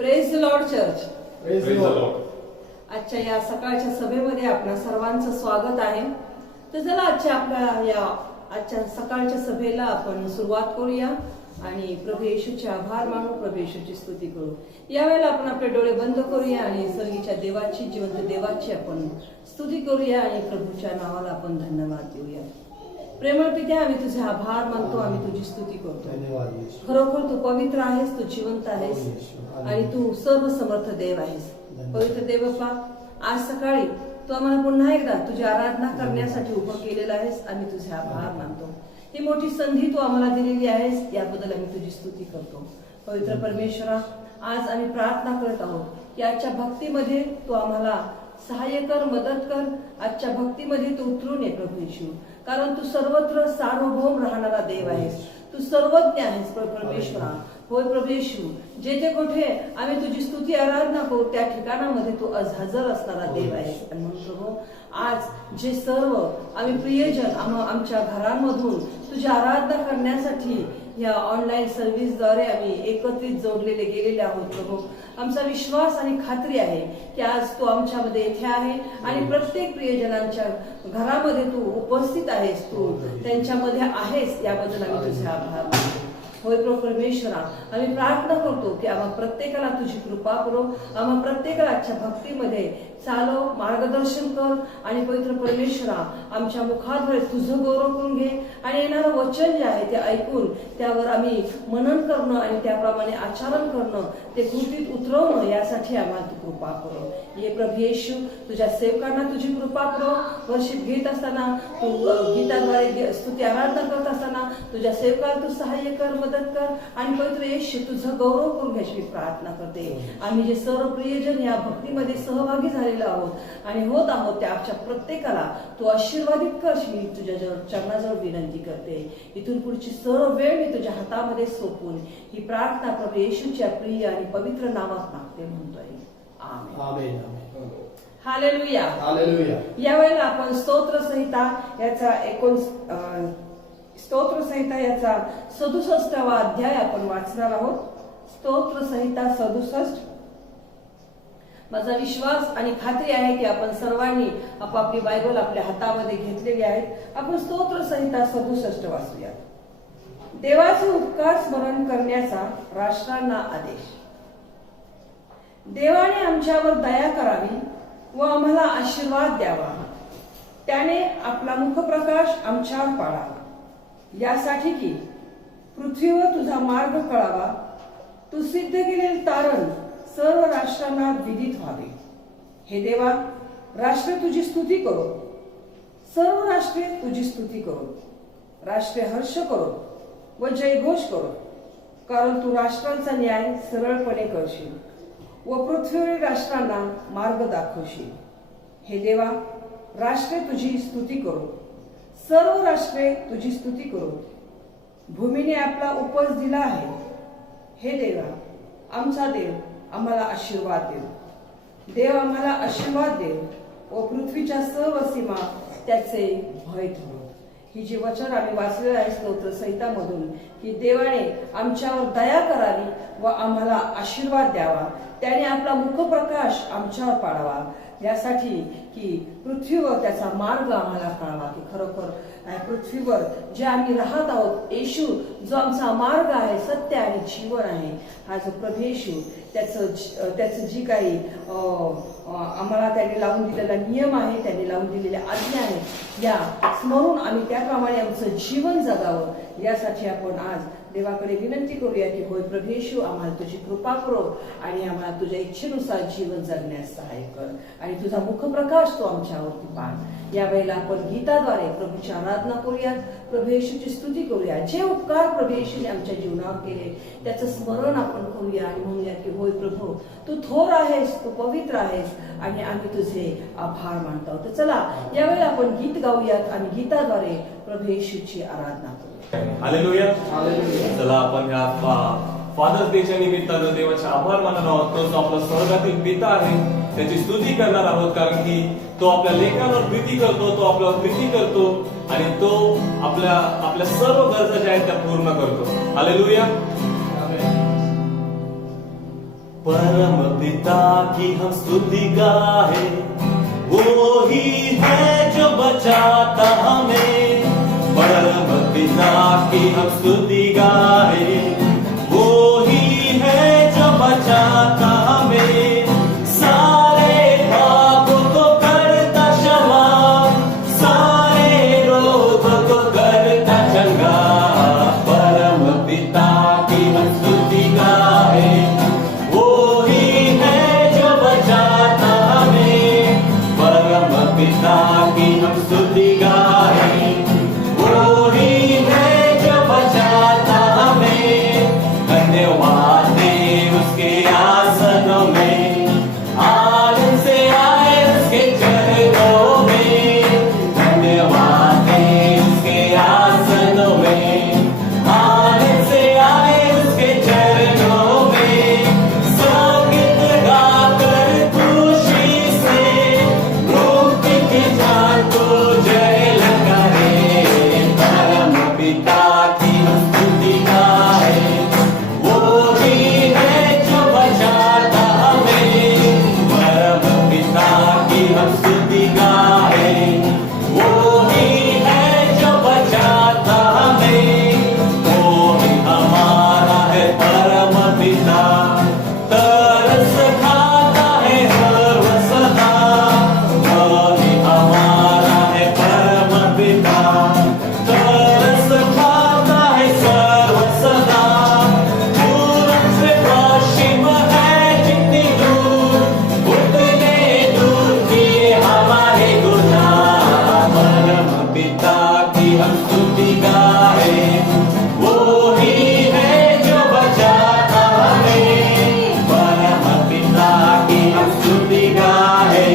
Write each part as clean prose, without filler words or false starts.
Praise the Lord church. Praise the Lord. आजच्या या सकाळच्या सभेमध्ये आपणा सर्वांचं स्वागत आहे. तर चला आजच्या सकाळच्या सभेला आपण सुरुवात करूया आणि प्रभू येशूचे आभार मानू, प्रभू येशूची स्तुती करू. यावेळेला आपण आपले डोळे बंद करूया आणि सर्गीच्या देवाची, जिवंत देवाची आपण स्तुती करूया आणि प्रभूच्या नावाला आपण धन्यवाद देऊया. प्रेमळ पिते, आम्ही तुझे आभार मानतो, आम्ही तुझी स्तुती करतो. खरोखर तू पवित्र आहेस, तू जिवंत आहेस आणि तू सर्व समर्थ देव आहेस. पवित्र देव बाप्पा, आज सकाळी तू आम्हाला पुन्हा एकदा तुझी आराधना करण्यासाठी उभं केलेलं आहेस. आम्ही तुझे आभार मानतो. ही मोठी संधी तू आम्हाला दिलेली आहेस, याबद्दल आम्ही तुझी स्तुती करतो. पवित्र परमेश्वरा, आज आम्ही प्रार्थना करत आहोत की आजच्या भक्तीमध्ये तू आम्हाला सहाय्य कर, मदत कर. आजच्या भक्तीमध्ये तू उतरून ये प्रभू येशू, कारण तू सर्वत्र सार्वभौम राहणारा देव आहेस. तू सर्वज्ञ आहेस परमेश्वरा. होय प्रभू येशू, जेथे कोठे आम्ही तुझी स्तुती आराधना करू त्या ठिकाणामध्ये तू हजर असणारा देव आहेस. आणि म्हणून प्रभू, आज जे सर्व आम्ही प्रियजन आमच्या घरांमधून तुझी आराधना करण्यासाठी या ऑनलाईन सर्व्हिसद्वारे आम्ही एकत्रित जोडलेले गेलेले आहोत प्रभू, आमचा विश्वास आणि खात्री आहे की आज तू आमच्यामध्ये येथे आहे आणि प्रत्येक प्रियजनांच्या घरामध्ये तू उपस्थित आहेस, तू त्यांच्यामध्ये आहेस. याबद्दल आम्ही तुझे आभार मानतो. होय प्रभू परमेश्वरा, आम्ही प्रार्थना करतो की आम्हा प्रत्येकाला तुझी कृपा करो, आम्हा प्रत्येकाला आजच्या भक्तीमध्ये चालव, मार्गदर्शन कर. आणि पवित्र परमेश्वरा, आमच्या मुखाद्वारे तुझं गौरव करून घे आणि येणारं वचन जे आहे ते ऐकून त्यावर आम्ही मनन करणं आणि त्याप्रमाणे आचरण करणं, ते कृतीत उतरवणं, यासाठी आम्हाला तू कृपा करो. ये प्रभू येशू, तुझ्या सेवकांना तुझी कृपा करो. वर्षिप घेत असताना तू गीताद्वारे स्तुती आराधना करत असताना तुझ्या सेवकाला तू सहाय्य कर, मदत कर. आणि पवित्र येशू, तुझं गौरव करून घ्यायची मी प्रार्थना करते. आम्ही जे सर्व प्रियजन या भक्तीमध्ये सहभागी झालेलो आहोत आणि होत आहोत, त्या आमच्या प्रत्येकाला तू आशीर्वादित कर. मी तुझ्या चरणाजवळ विनंती करते. इथून पुढची सर्व वेळ मी तुझ्या हातामध्ये सोपून ही प्रार्थना प्रभू येशूच्या प्रिय आणि पवित्र नावात मागते म्हणतोय. आमेन. आमेन. हालेलुया. हालेलुया. यावेळेला आपण स्तोत्र संहिता याचा 67वा अध्याय आपण वाचणार आहोत. स्तोत्र संहिता 67. माझा विश्वास आणि खात्री आहे की आपण सर्वांनी आपापली बायबल आपल्या हातामध्ये घेतलेली आहेत. आपण स्तोत्र संहिता 67 वाचूया. देवाचे उपकार स्मरण करण्याचा राष्ट्रांना आदेश. देवाने आमच्यावर दया करावी व आम्हाला आशीर्वाद द्यावा. त्याने आपला मुखप्रकाश आमच्यावर पाडावा, यासाठी की पृथ्वीवर तुझा मार्ग कळावा. तू सिद्ध केलेले तारण सर्व राष्ट्रांना विदित व्हावे. हे देवा, राष्ट्रे तुझी स्तुती करो, सर्व राष्ट्रे तुझी स्तुती करो. राष्ट्रे हर्ष करो व जयघोष करो, कारण तू राष्ट्रांचा न्याय सरळपणे करशील व पृथ्वीवरील राष्ट्रांना मार्ग दाखवशील. हे देवा, राष्ट्रे तुझी स्तुती करो, सर्व राष्ट्रे तुझी स्तुती करो. भूमीने आपला उपज दिला आहे. हे देवा, आमचा देव, आम्हाला आशीर्वाद देव. देव आम्हाला आशीर्वाद देव व पृथ्वीच्या सर्व सीमा त्याचे भय ठेवो. ही जी वचन आम्ही वाचलेलं आहे स्तोत्र संहितामधून, की देवाने आमच्यावर दया करावी व आम्हाला आशीर्वाद द्यावा. त्याने आपला मुखप्रकाश आमच्यावर पाडावा, यासाठी की पृथ्वीवर त्याचा मार्ग आम्हाला कळावा. की खरोखर पृथ्वीवर जे आम्ही राहत आहोत, येशू जो आमचा मार्ग आहे, सत्य आणि जीवन आहे, हा जो प्रभू येशू त्याचं जी काही आम्हाला त्याने लावून दिलेला नियम आहे, त्याने लावून दिलेल्या आज्ञा आहेत, या स्मरून आम्ही त्याप्रमाणे आमचं जीवन जगावं. यासाठी आपण आज देवाकडे विनंती करूया की होय प्रभू येशू, आम्हाला तुझी कृपा करो आणि आम्हाला तुझ्या इच्छेनुसार जीवन जगण्यास सहाय्य कर आणि तुझा मुखप्रकाश तो आमच्यावरती पाड. यावेळेला आपण गीताद्वारे प्रभूची आराधना करूया, प्रभू येशूची स्तुती करूया. जे उपकार प्रभू येशूने आमच्या जीवनावर केले त्याचं स्मरण आपण करूया आणि म्हणूया की होय प्रभू, तू थोर आहेस, तू पवित्र आहेस आणि आम्ही तुझे आभार मानतो. तर चला यावेळेला आपण गीत गाऊयात आणि गीताद्वारे प्रभू येशूची आराधना करूया. हालेलुया. चला आपण ह्या फादर्स डेच्या निमित्तानं देवाचे आभार मानणार आहोत. तो जो आपला स्वर्गातील पिता आहे त्याची स्तुती करणार आहोत, कारण की तो आपल्या लेकरांवर प्रीती करतो, तो आपल्यावर प्रीती करतो आणि तो आपल्या सर्व गरजा ज्या आहेत त्या पूर्ण करतो. हालेलुया. परम पिता की हम स्तुति गाए, वो ही है जो बचाता हमें। परम पिता की हम स्तुति गाए, वो ही है जो बचाता हमें। सारे पापों को करता क्षमा, सारे रोगों को करता चंगा। परम पिता की हम स्तुति गाए, वो ही है जो बचाता हमें। परम पिता की हम स्तुति गाए, वो ही है जो बचाता हमें। धन्यवाद दे उसके आसनों में, आनंद से आए उसके चरणों में। धन्यवाद दे उसके आसनों में, आनंद से आए उसके चरणों में। संगीत गाकर खुशी से मुक्ति की जान को जय लगाए। परम पिता की हम स्तुति गाए, वो ही है जो बचाता हमें। परम पिता की हम स्तुति गाए, वो ही है जो बचाता हमें। वो ही हमारा है परम पिता, तरस खाता है सर्व सदा। वो ही हमारा है परम पिता, तरस खाता है सर्व सदा। पूरब से पश्चिम है जितनी दूर, उतने दूर किए हमारे गुनाह। परम पिता की हम स्तुति गाए, वो ही है जो बचाता हमें। परम पिता की हम स्तुति गाए,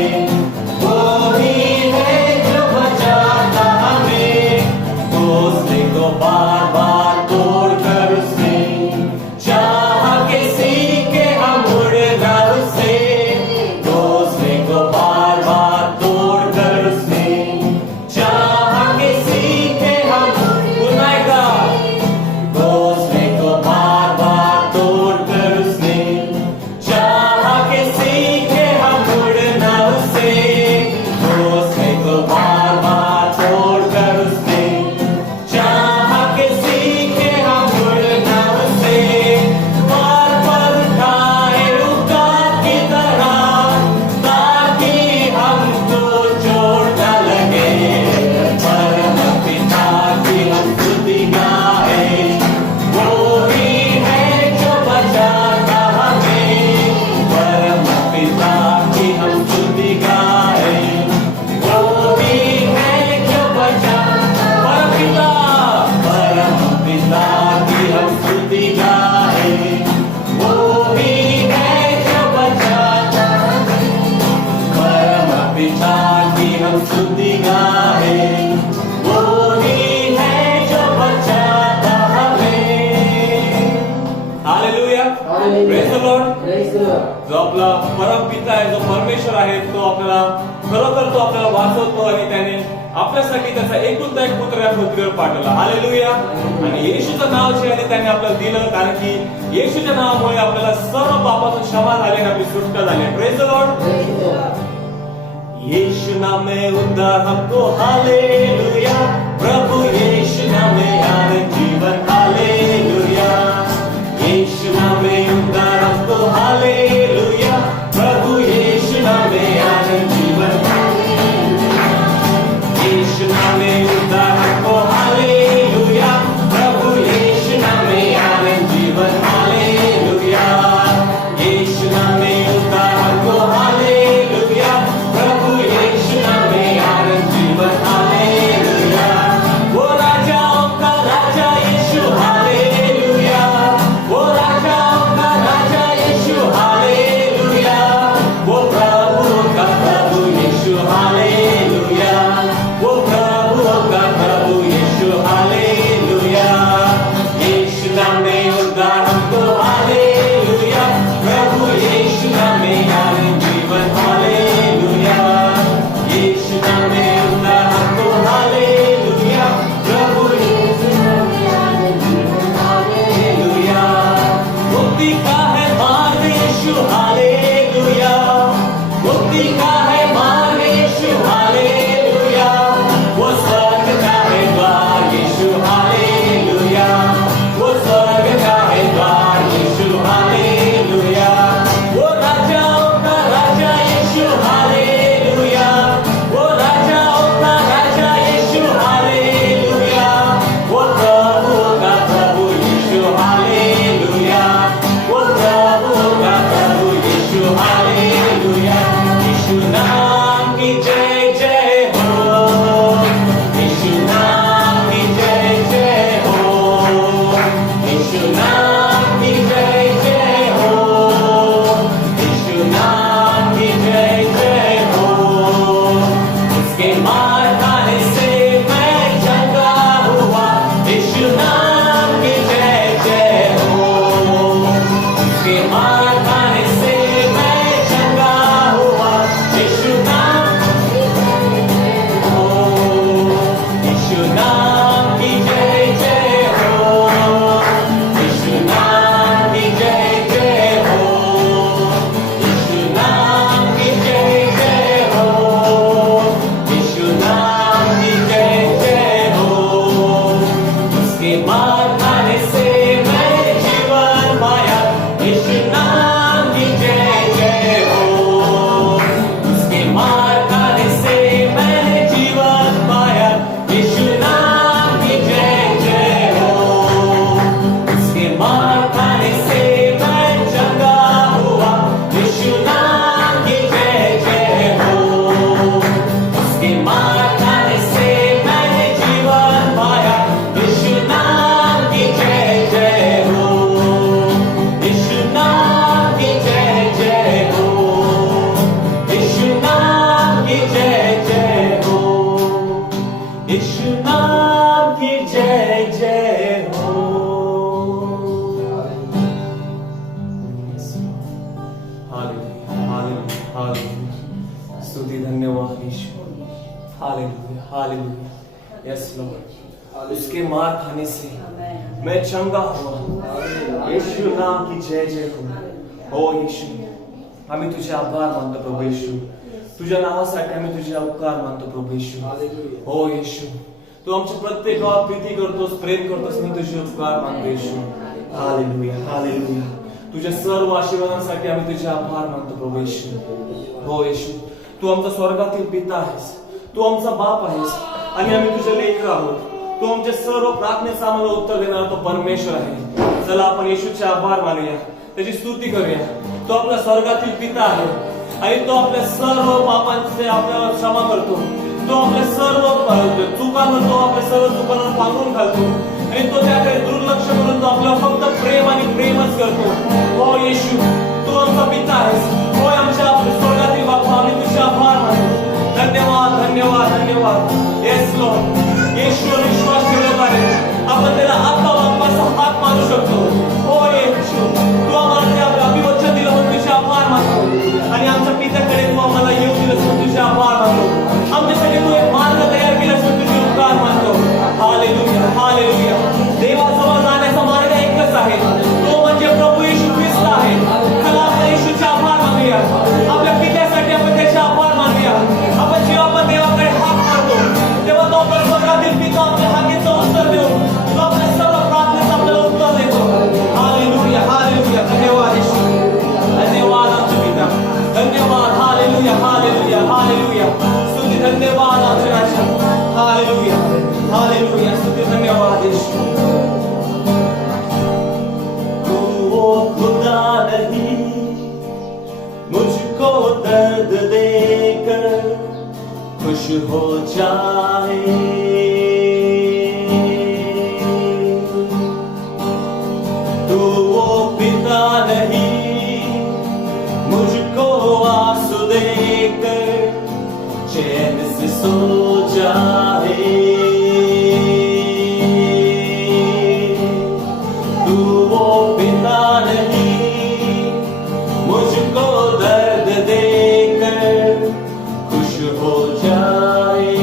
वो ही है जो बचाता हमें। दोस्ती को बार बार तोड़कर उसने चाहा के सीखे हम उड़ना उससे। दोस्ती को बार बार तोड़कर उसने चाहा के सीखे हम उड़ना। दोस्ती को बार बार तोड़कर उसने चाहा के सीखे हम उड़ना उससे। दोस्ती को बार बार तोड़कर उसने चाहा के सीखे हम उड़ना उससे। पर पर खाए रुका की तरह, ताकि हमको चोट न लगे। परम पिता की हम स्तुति गाए, वो ही है जो बचाता हमें। परम पिता की हम स्तुति गाए, वो ही है जो बचाता। परम पिता की हम स्तुति गाए, वो ही है जो बचाता। परम पिता की हम स्तुति गाए, वो ही है जो बचाता हमें। Hallelujah, praise the Lord. जो आपला परम पिता आहे, जो परमेश्वर आहे, तो आपल्याला खरोखर तो आपल्याला वाचवतो आणि त्याने आपल्यासाठी त्याचा एकुलता एक पुत्र या पृथ्वीवर पाठवला. हालेलुया. आणि येशूचं नाव जे आहे ते त्याने आपल्याला दिलं, कारण की येशूच्या नावामुळे आपल्याला सर्व पापातून क्षमा झाली आणि आपली सुटका झाली. Praise the Lord. यीशु नाम में उद्धार हमको, हालेलुया. प्रभु यीशु नाम में आनंद जीवन, हालेलुया. यीशु नाम में उद्धार हमको, हालेलुया. प्रभु यीशु नाम में आनंद जीवन, यीशु नाम में उद्धार हमको, हालेलुया. प्रभु यीशु नाम में आनंद जीवन, हालेलुया. यीशु नाम में उद्धार हमको, हालेलुया. प्रभु यीशु नाम में आनंद जीवन, हालेलुया. वो राजाओं का राजा यीशु, हालेलुया हालेलुया हालेलुया स्तुति धन्यवाद ईश्वर हालेलुया हालेलुया यस लॉर्ड उसके मार खाने से मैं चंगा हुआ यीशु नाम की जय जय हो ओ यीशु आम्ही तुझे आभार मानतो प्रभू येशू तुझ्या नावासाठी आम्ही तुझे उपकार मानतो प्रभू येशू हो येशू तू आमच्या प्रत्येकावर प्रीती करतोस प्रेम करतोस मी तुझे उपकार मानतो येशू हालेलुया हालेलुया तुझ्या सर्व आशीर्वादांसाठी आम्ही तुझे आभार मानतो प्रभू येशू हो येशू तू आमचा स्वर्गातील पिता आहेस तू आमचा बाप आहेस आणि आम्ही तुझे लेकर आहोत तू आमच्या सर्व प्रार्थनेचा आम्हाला उत्तर देणारा तो परमेश्वर आहे चला आपण येशूचे आभार मानूया त्याची स्तुती करूया तो आपला स्वर्गातील पिता आहे आणि तो आपल्या सर्व पापांचे आपल्याला क्षमा करतो तो आपल्या सर्व चुकांवर तो आपल्या सर्व चुकांवर पांघरून घालतो आणि तो त्याकडे दुर्लक्ष करून तो आपल्याला फक्त प्रेम आणि प्रेमच करतो हो येशू तू आमचा पिता आहेस होय आमच्या स्वर्गातील बापा आम्ही तुझे आभार मानतो धन्यवाद धन्यवाद धन्यवाद येस लॉर्ड येशूवर विश्वास ठेवल्याद्वारे आपण त्याला आत्मा बाप्पाचा हात मानू शकतो हो येशू तू आम्हाला ते अभिवचन दिलं म्हणून तुझे आभार मानतो आणि आमच्या पित्याकडे तू आम्हाला येऊ दिलं म्हणून तुझे आभार मानतो आमच्यासाठी तू एक मार्ग तयार केला म्हणून तुझे उपकार मानतो हालेलुया हालेलुया देवाजवळ जाण्याचा मार्ग एकच आहे तो म्हणजे प्रभू येशू ख्रिस्त आहे चला आपण येशूचे आभार मानूया आपल्या पित्यासाठी आपण त्याचे आभार मानूया आपण जेव्हा आपण देवाकडे हात मारतो तेव्हा तो आपल्या स्वर्गातील पिता आपल्या हाकेचं उत्तर देऊन तो आपल्या सर्व प्रार्थनेचं आपल्याला उत्तर देतो हालेलुया हालेलुया धन्यवाद येशू धन्यवाद आमचे पिता धन्यवाद हालेलुया हालेलुया हालेलुया स्तुती धन्यवाद आमचे राजा हालेलुया हालेलुया स्तुती धन्यवाद येशू तू वो खुदा नहीं मुझको दर्द देकर खुश हो जाए तू वो पिता नहीं मुझको आंसू देकर चैन से सो जाए तू वो पिता नहीं मुझको दर्द देकर खुश हो जाए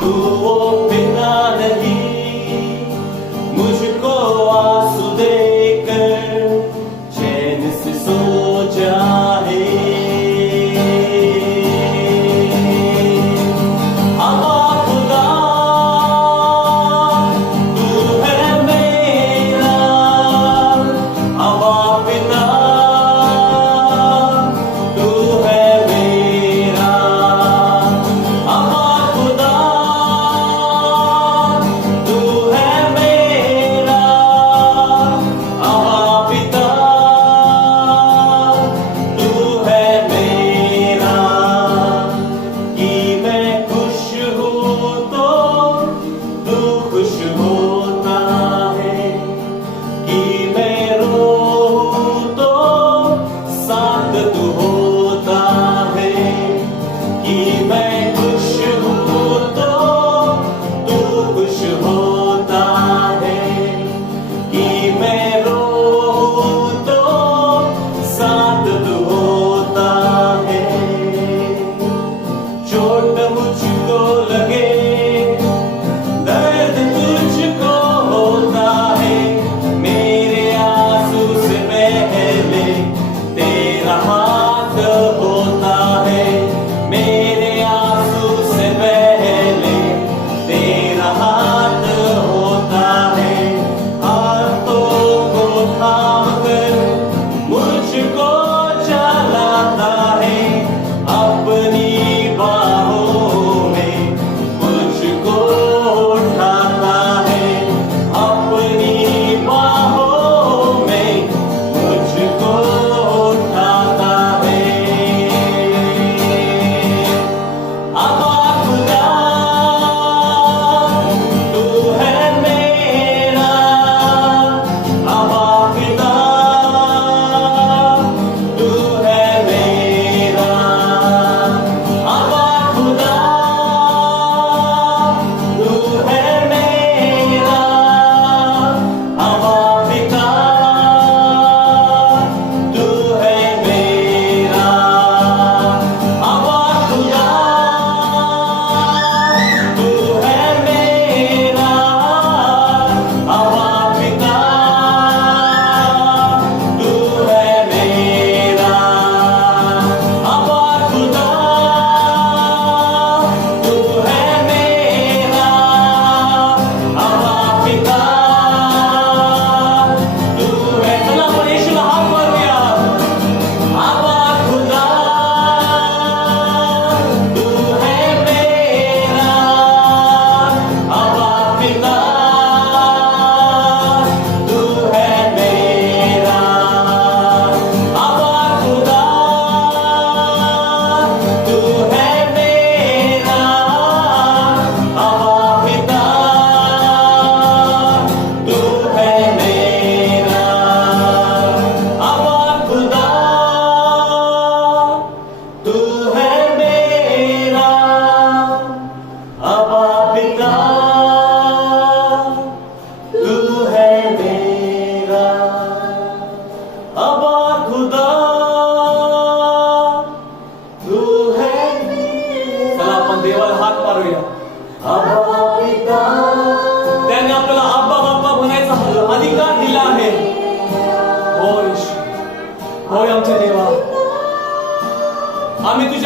तू वो पिता नहीं मुझको आंसू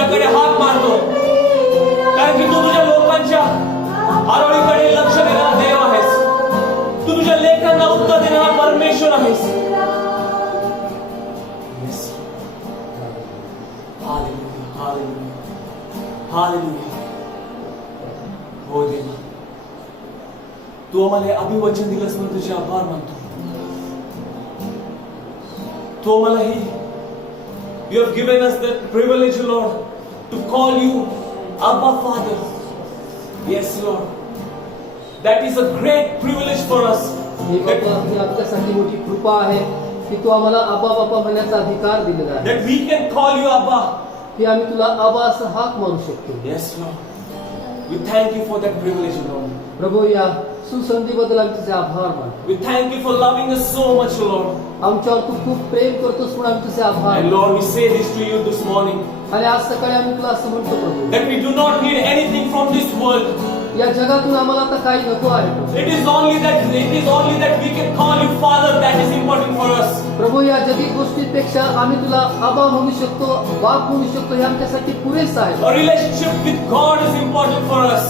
तुझ्याकडे हाक मारतो, कारण की तू तुझ्या लोकांच्या आरोळीकडे लक्ष देणारा देव आहेस. तू तुझ्या लेखांना उत्तर देणारा परमेश्वर आहेस. Yes. Hallelujah, hallelujah, hallelujah. हो देवा, तू आम्हाला अभिवचन दिलंस म्हणून तुझे आभार मानतो. तू आम्हाला you have given us that privilege, Lord, to call you Abba Father. Yes, Lord. That is a great privilege for us. हे बाबा, ही आमच्यासाठी मोठी कृपा आहे की तू आम्हाला आबा बाबा म्हणण्याचा अधिकार दिलेला आहे, That we can call you Abba. की आम्ही तुला आबा असं हाक मारू शकतो. Yes, Lord. We thank you for that privilege, Lord. प्रभू, या सुसंधीबद्दल आम्ही तुझे आभार मानतो. We thank you for loving us so much, Lord. आमच्यावर तू खूप प्रेम करतोस म्हणून आम्ही तुझे आभार And मानतो. Lord, we say this to you this morning, आणि आज सकाळी आम्ही तुला असं म्हणतो प्रभू, that we do not need anything from this world. या जगातून आम्हाला आता काही नको आहे प्रभू. It is only that we can call you Father. That is important for us. प्रभू, या जगी गोष्टीपेक्षा आम्ही तुला आबा म्हणू शकतो, बाप म्हणू शकतो, हे आमच्यासाठी पुरेसं आहे. A relationship with God is important for us.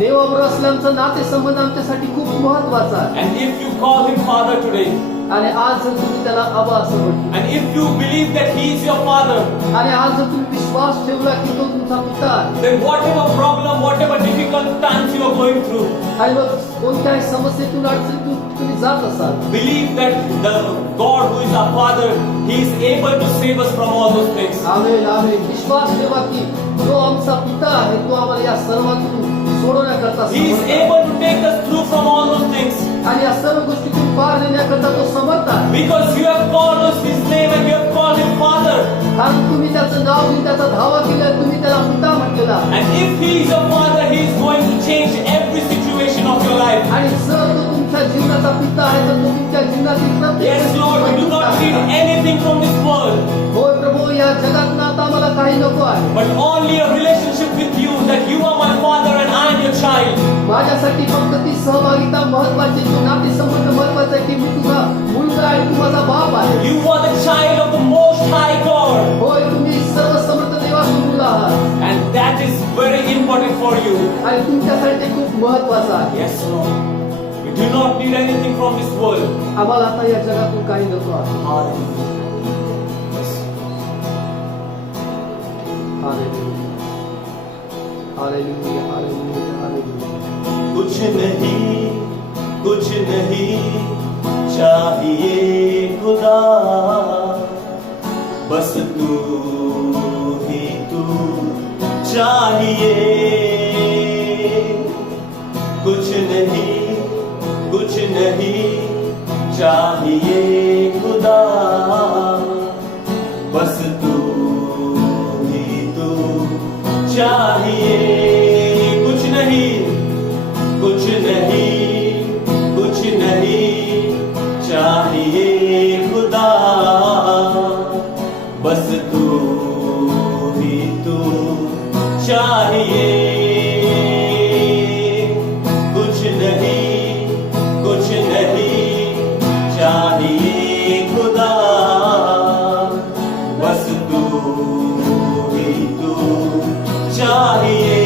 देवाबरोबर असल्याचं नातेसंबंध आमच्यासाठी खूप महत्वाचा आहे. And if you call him Father today, आणि आज जर तुम्ही त्याला आबा असं म्हटलं, and if you believe that he is your Father, आणि आज जर तुम्ही विश्वास ठेवला की तो तुमचा पिता आहे, then whatever problem, whatever difficult times you are going through, आणि मग कोणत्याही समस्येतून अडचणीतून तुम्ही जात असाल, believe that the God who is our Father, he is able to save us from all those things. आमेन आमेन. विश्वास ठेवा की जो आमचा पिता आहे तो आम्हाला या सर्वातून सोडवण्याकरता He is समर्थ आहे. able to take us through from all those things. आणि या सर्व गोष्टीतून पार नेण्याकरता तो समर्थ आहे. Because you have called us his name and you have called him Father. कारण तुम्ही त्याचं नाव घेऊन त्याचा धावा केला, तुम्ही त्याला पिता म्हटलेला. And if he is your Father, he is going to change every situation of your life. आणि जर तो तुमच्या जीवनाचा पिता आहे तर तो तुमच्या जीवनातील प्रत्येक Yes, Lord, we do not need anything from this world, होय प्रभू, या जगात आता आम्हाला काही नको आहे, but only a relationship with you, that you are my Father and I am your child. माझ्यासाठी फक्त ती सहभागिता महत्वाची, तो नातेसंबंध महत्वाचा आहे की मी तुझा मुलगा आहे, तू माझा बाप आहे. You are the child of the Most High God. होय, तुम्ही सर्व समर्थ देवाचे मुलं आहात And that is very important for you. आणि तुमच्यासाठी ते खूप महत्वाचं आहे. Yes, Lord. We do not need anything from this world. आम्हाला आता या जगातून काही नको आहे. Hallelujah. Yes. Hallelujah hallelujah hallelujah hallelujah. कुछ नहीं चाहिए खुदा, बस तू ही तू चाहिए. कुछ नहीं चाहिए खुदा, बस तू ही तू चाहिए. कुछ नहीं चाहिए खुदा, बस तू ही तू चाहिए.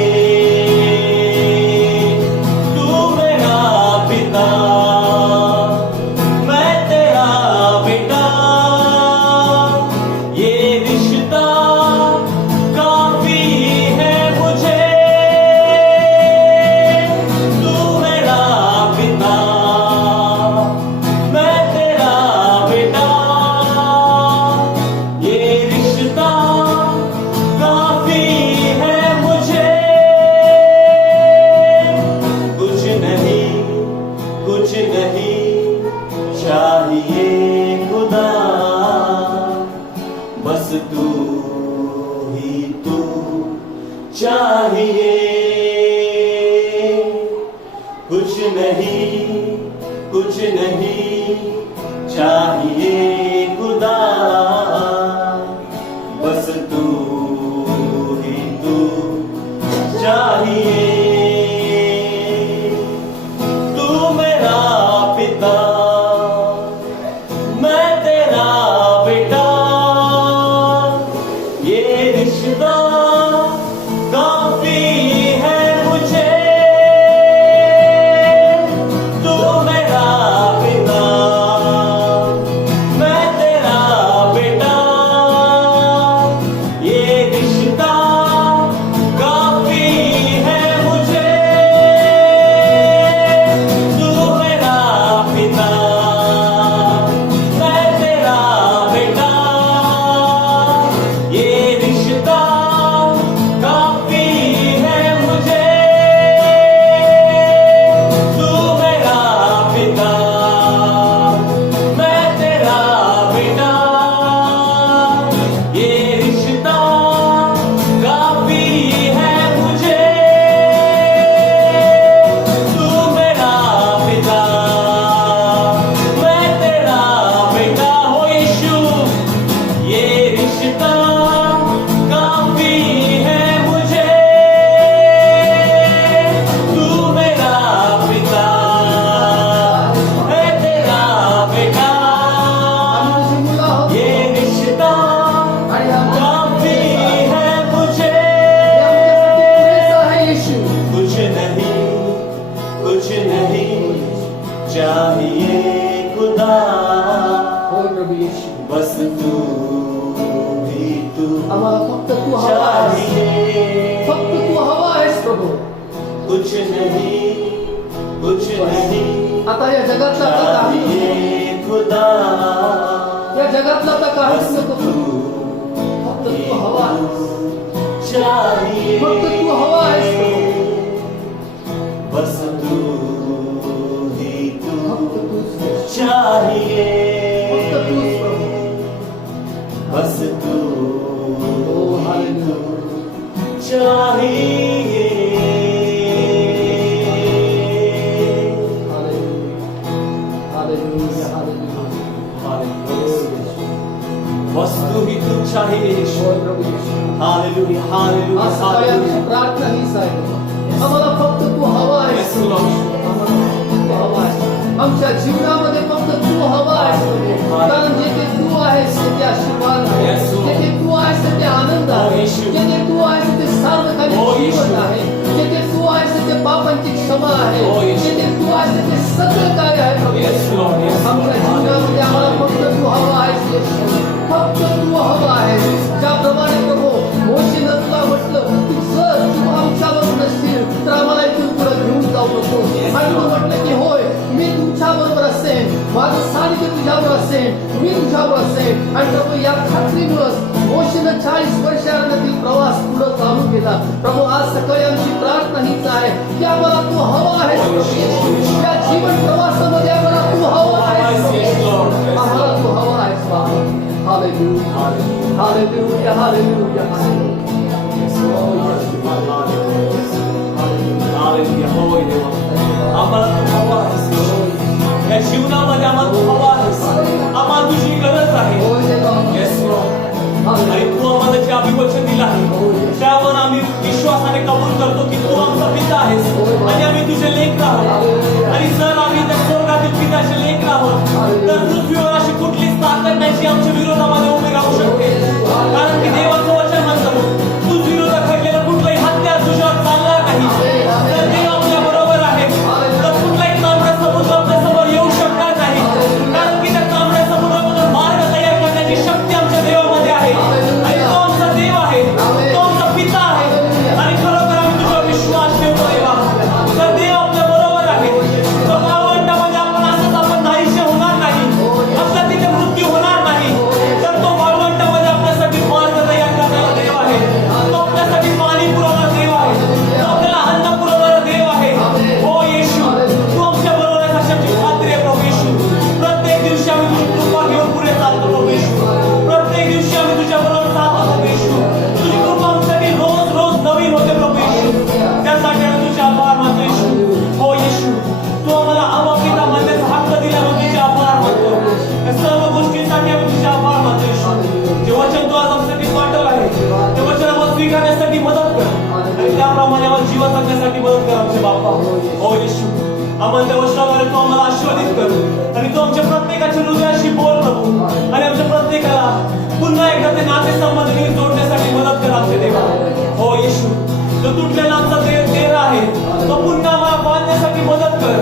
कुछ नहीं चाहिए खुदा, बस तू ही तू चाहिए. कुछ नहीं चाहिए खुदा, बस तू ही तू चाहिए. तू मेरा पिता, मैं तेरा बेटा, ये रिश्ता खुदा होय प्रभू येशू बस तू ही तू आम्हाला फक्त तू हवा आहेस, चाहिए फक्त तू हवा आहेस प्रभू. कुछ नहीं आता या जगातला आता काही नको. चाहिए खुदा या जगातला आता काहीच बस नको तू फक्त तू हवा आहेस, चाहिए फक्त तू हवा आहेस प्रभू. बस तू ही तू फक्त तूच आहेस. चाहिए फक्त तूच प्रभू. बस तू ओ हालेलुया. चाहिए हालेलुया, हालेलुया, हालेलुया. वस्तु ही तू चाहिए यीशु. होय प्रभू येशू. हालेलुया हालेलुया आज सकाळी आमची हालेलुया. प्रार्थना हीच आहे. आम्हाला फक्त तू हवा आहेस. Yes, Lord. आम्हाला फक्त तू हवा आहेस. आमच्या जीवनामध्ये फक्त तू हवा आहेस प्रभू. कारण जेथे तू आहेस तेथे आशीर्वाद आहे. Yes, Lord. जेथे तू आहेस तेथे आनंद Oh, आहे. येशू. जेथे तू आहेस तेथे सार्वकालिक Oh, जीवन येशू. आहे. जेथे तू आहेस तेथे पापांची क्षमा आहे. Oh, येशू. जेथे तू आहेस तेथे सगळं काय आहे प्रभू. Yes, Lord. Yes, Lord. आमच्या जीवनामध्ये आम्हाला फक्त तू हवा आहेस येशू. फक्त तू हवा आहेस. ज्याप्रमाणे प्रभू मोशेनं तुला म्हटलं की जर तू आमच्याबरोबर नसशील तर आम्हाला इथून पुढे घेऊन जाऊ नको. आणि तू म्हटलं की होय मी तुमच्या बरोबर असेन, माझं सानिध्य तुझ्यावर असेल, मी तुझ्यावर असेल. आणि प्रभू या खात्रीमुळेच मोशेनं 40 वर्षानंतर प्रवास पुढे चालू केला. प्रभू आज सकाळी आमची प्रार्थना हीच आहे की आम्हाला तू हवा आहेस प्रभू येशू. या जीवन प्रवासामध्ये आम्हाला तू हवा आहेस प्रभू येशू. आम्हाला तू हवा आहेस बाबा. Hallelujah, hallelujah, hallelujah, hallelujah. होय देवा. आम्हाला तू हवा आहेस यीशु. या जीवनामध्ये आम्हाला तू हवा आहेस. आम्हाला तुझी गरज आहे. Yes, Lord. आणि तू आम्हाला जे अभिवचन दिलं आहे त्यावर आम्ही विश्वासाने कबूल करतो की तू आमचा पिता आहेस आणि आम्ही तुझे लेक आहोत. आणि जर आम्ही त्या स्वर्गातील पिताचे लेक आहोत तर पृथ्वीवर अशी कुठलीच ताकद नाही जी आमच्या विरोधामध्ये उभी राहू शकते. कारण की देवाचं वचन म्हणतं तू विरोधात घडलेलं कुठलाही हत्यार तुझ्यावर चालणार नाही. तर देव आपल्या बरोबर आहे. तर कुठलाही तांबडा समुद्र आपल्या समोर येऊ शकणार नाही. कारण की त्या तांबड्या समुद्रामधून मार्ग तयार करण्याची शक्ती आमच्या देवामध्ये आहे. आणि तो आमचा देव आहे, तो आमचा पिता आहे. आणि खरोखर आम्ही तुझ्यावर विश्वास ठेवतो देवा. तर देव आपल्या बरोबर आहे. तर वाळवंटामध्ये आपण नाहीसे होणार नाही. आपला तिथे मृत्यू होणार नाही. तर तो वाळवंटामध्ये आपल्यासाठी मार्ग तयार करणारा देव आहे. तो आपल्यासाठी पाणी पुरवणारा देव आहे. तो आपल्याला अन्न पुरवणारा देव आहे. हो येशू, तू आमच्या बरोबर आहेस अशी आमची खात्री आहे प्रभू येशू. प्रत्येक दिवशी आम्ही तुझी कृपा घेऊन पुढे चालतो प्रभू येशू. प्रत्येक दिवशी आम्ही तुझ्या बरोबर चालतो प्रभू येशू. तुझी कृपा आमच्यासाठी रोज रोज नवीन होते प्रभू येशू. त्यासाठी आम्ही तुझे आभार मानतो येशू. हो येशू, तू आम्हाला आबा पिता म्हणण्याचा हक्क दिल्यावर तुझे आभार मानतो. या सर्व गोष्टींसाठी आम्ही तुझे आभार मानतो येशू. जे वचन तू आज आमच्यासाठी पाठवलं आहे ते वचन आम्हाला स्वीकारण्यासाठी मदत कर आणि त्याप्रमाणे आम्हाला जीवन जगण्यासाठी मदत कर आमचे बाप्पा. हो येशू, आम्हाला त्या वचनाद्वारे तू आम्हाला आशीर्वादित कर आणि तू आमच्या प्रत्येकाच्या हृदयाशी बोल प्रभू. आणि आमच्या प्रत्येकाला पुन्हा एकदा ते नातेसंबंध नीट जोडण्यासाठी मदत कर आमचे देवा. हो येशू, जो तुटलेला आमचा तेरा आहे तो पुन्हा आम्हाला बांधण्यासाठी मदत कर.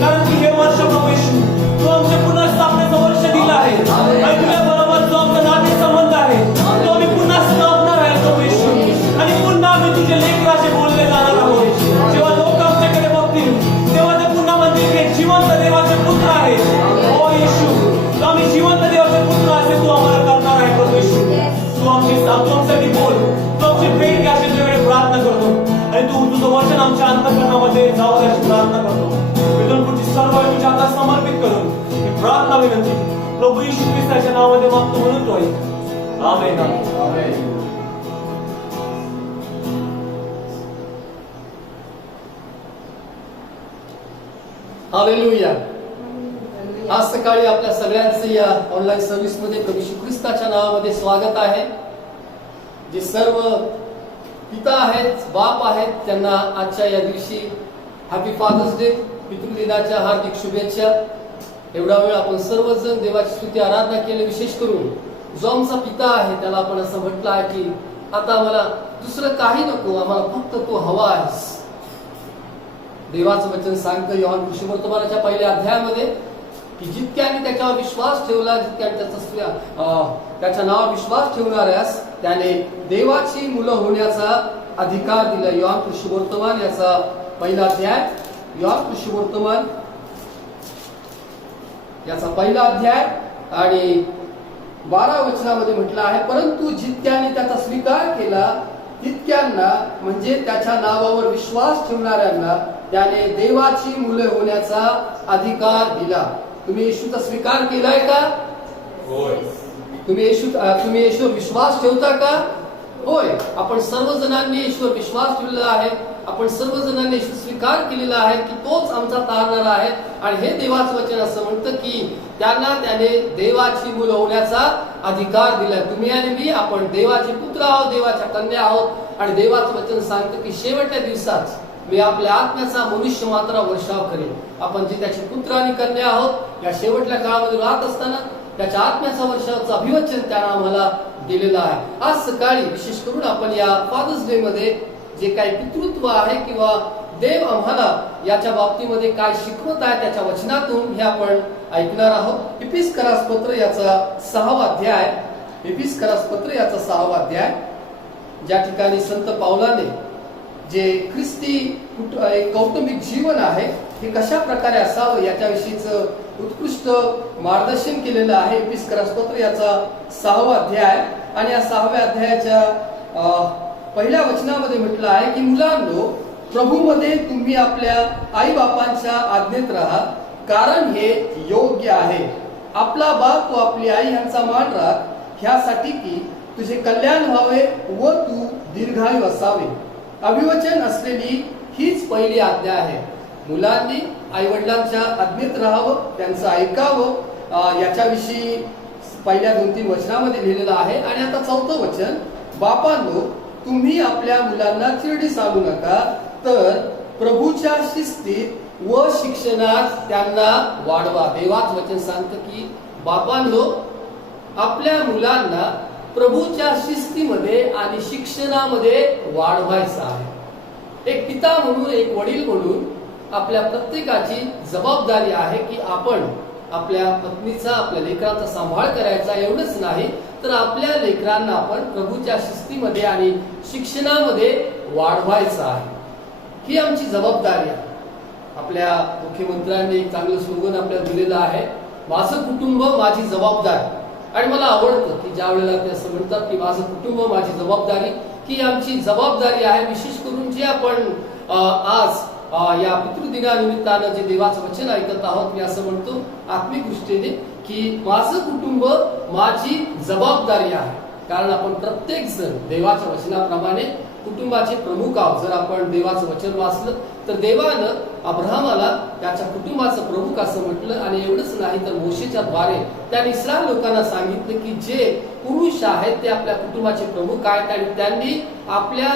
कारण की हे वर्ष प्रभू येशू तू आमच्या पुनर्स्थापनेचं वर्ष दिलं आहे. आणि तुझ्या बरोबर जो आमचा नातेसंबंध आहे तो आम्ही पुन्हा स्थापणार आहे प्रभू येशू. आणि पुन्हा आम्ही तुझे लेकराचे बोलले जाणार आहोत. जेव्हा लोक आमच्याकडे बघतील तेव्हा ते पुन्हा म्हणतील की जिवंत देवाचे पुत्र आहे. हो येशू, आम्ही जिवंत देवाचे पुत्र असे तू आम्हाला करणार आहे प्रभू येशू. तू आमच्यासाठी बोल, तू आमची भेट घ्या अशी तुझ्याकडे प्रार्थना करतो. आणि तू तुझं वचन आमच्या अंतःकरणामध्ये जाऊ दे अशी प्रार्थना करतो. इथून पुढची सर्व तुझ्या हातात समर्पित करून ही प्रार्थना विनंती प्रभू येशू ख्रिस्ताच्या नावामध्ये मागतो म्हणून तो ऐक. आमेन. हालेलुया. आज सकाळी आपल्या सगळ्यांचं या ऑनलाईन सर्व्हिस मध्ये प्रभू येशू ख्रिस्ताच्या नावामध्ये स्वागत आहे. जे सर्व पिता आहेत, बाप आहेत, त्यांना आजच्या या दिवशी हॅपी फादर्स डे, पितृदिनाच्या हार्दिक शुभेच्छा. एवढा वेळ आपण सर्वजण देवाची स्तुती आराधना केली. विशेष करून जो आमचा पिता आहे त्याला आपण असं म्हटलं आहे की आता आम्हाला दुसरं काही नको, आम्हाला फक्त तो हवा आहेस. देवाचं वचन सांगतं योहान सुवर्तमानाच्या पहिल्या अध्यायामध्ये की जितक्याने त्याच्यावर विश्वास ठेवला, जितक्याने त्याच्या नावावर विश्वास ठेवणाऱ्यास त्याने देवाची मुलं होण्याचा अधिकार दिला. योहान कृष्णवर्तमान याचा पहिला अध्याय, योहान कृष्णवर्तमान याचा पहिला अध्याय आणि 12 वचनामध्ये म्हटलं आहे, परंतु जितक्याने त्याचा स्वीकार केला तितक्यांना म्हणजे त्याच्या नावावर विश्वास ठेवणाऱ्यांना त्याने देवाची मुले होण्याचा अधिकार दिला. तुम्ही येशूचा स्वीकार केलाय का? होय. तुम्ही येशूवर विश्वास ठेवता का? होय. आपण सर्वजणांनी येशूवर विश्वास ठेवलेला आहे. आपण सर्वजणांनी येशू स्वीकार केलेला आहे की तोच आमचा तारणारा आहे. आणि हे देवाचं वचन असं म्हणतं की त्यांना त्याने देवाची मुलं होण्याचा अधिकार दिलाय. तुम्ही आणि मी आपण देवाचे पुत्र आहोत, देवाच्या कन्या आहोत. आणि देवाचं वचन सांगतं की शेवटच्या दिवसात मी आपल्या आत्म्याचा मनुष्य मात्र वर्षाव करेन. आपण जे त्याचे पुत्र आणि कन्या आहोत या शेवटच्या काळामध्ये राहत असताना त्याच्या आत्म्याचा वर्षाचं अभिवचन त्यानं आम्हाला दिलेलं आहे. आज सकाळी विशेष करून आपण या फादर्स डे मध्ये जे काही पितृत्व आहे किंवा देव आम्हाला याच्या बाबतीमध्ये काय शिकवत आहे त्याच्या वचनातून हे आपण ऐकणार आहोत. इपिस्करास पत्र याचा 6वा अध्याय, इपिस्करास पत्र याचा 6वा अध्याय, ज्या ठिकाणी संत पावलाने जे ख्रिस्ती कौटुंबिक जीवन आहे हे कशा प्रकारे असावं याच्याविषयीच उत्कृष्ट मार्गदर्शन केलेलं आहे. इपिस्करास पत्र याचा 6वा अध्याय आणि या 6व्या अध्यायाच्या पहिल्या वचनामध्ये म्हटलं आहे की मुलांनो, प्रभूमध्ये तुम्ही आपल्या आई बापांच्या आज्ञेत राहा, कारण हे योग्य आहे. आपला बाप व आपली आई यांचा मान राख, ह्यासाठी की तुझे कल्याण व्हावे व तू दीर्घायू असावे. अभिवचन असलेली हीच पहिली आज्ञा आहे. मुलांनी आई वडिलांच्या आज्ञेत राहावं, त्यांचं ऐकावं. याच्याविषयी पहिल्या 2-3 वचनामध्ये लिहिलेलं आहे. आणि आता 4थं वचन, बापांनो तुम्ही आपल्या मुलांना चिरडी सांगू नका, तर प्रभूच्या शिस्तीत व शिक्षणात त्यांना वाढवा. देवाचं वचन सांगतं की बापांनो आपल्या मुलांना प्रभूच्या शिस्तीमध्ये आणि शिक्षणामध्ये वाढवायचं आहे. एक पिता म्हणून, एक वडील म्हणून आपल्या प्रत्येकाची जबाबदारी आहे की आपण आपल्या पत्नीचा, आपल्या लेकरांचा सांभाळ करायचा. एवढंच नाही तर आपल्या लेकरांना आपण प्रभूच्या शिस्तीमध्ये आणि शिक्षणामध्ये वाढवायचं आहे. ही आमची जबाबदारी आहे. आपल्या मुख्यमंत्र्यांनी एक चांगलं स्लोगन आपल्याला दिलेलं आहे, माझं कुटुंब माझी जबाबदारी. आणि मला आवडतं की ज्या वेळेला ते असं म्हणतात की माझं कुटुंब माझी जबाबदारी, ही आमची जबाबदारी आहे. विशेष करून जे आपण आज या पितृदिनानिमित्तानं जे देवाचं वचन ऐकत आहोत, मी असं म्हणतो आत्मिक दृष्टीने की माझं कुटुंब माझी जबाबदारी आहे. कारण आपण प्रत्येक जण देवाच्या वचनाप्रमाणे कुटुंबाचे प्रमुख आहोत. जर आपण देवाचं वचन वाचलं तर देवानं अब्राहमाला त्याच्या कुटुंबाचं प्रमुख असं म्हटलं. आणि एवढंच नाही तर मोशेच्या द्वारे त्याने इस्रायल लोकांना सांगितलं की जे पुरुष आहेत ते आपल्या कुटुंबाचे प्रमुख आहेत आणि त्यांनी आपल्या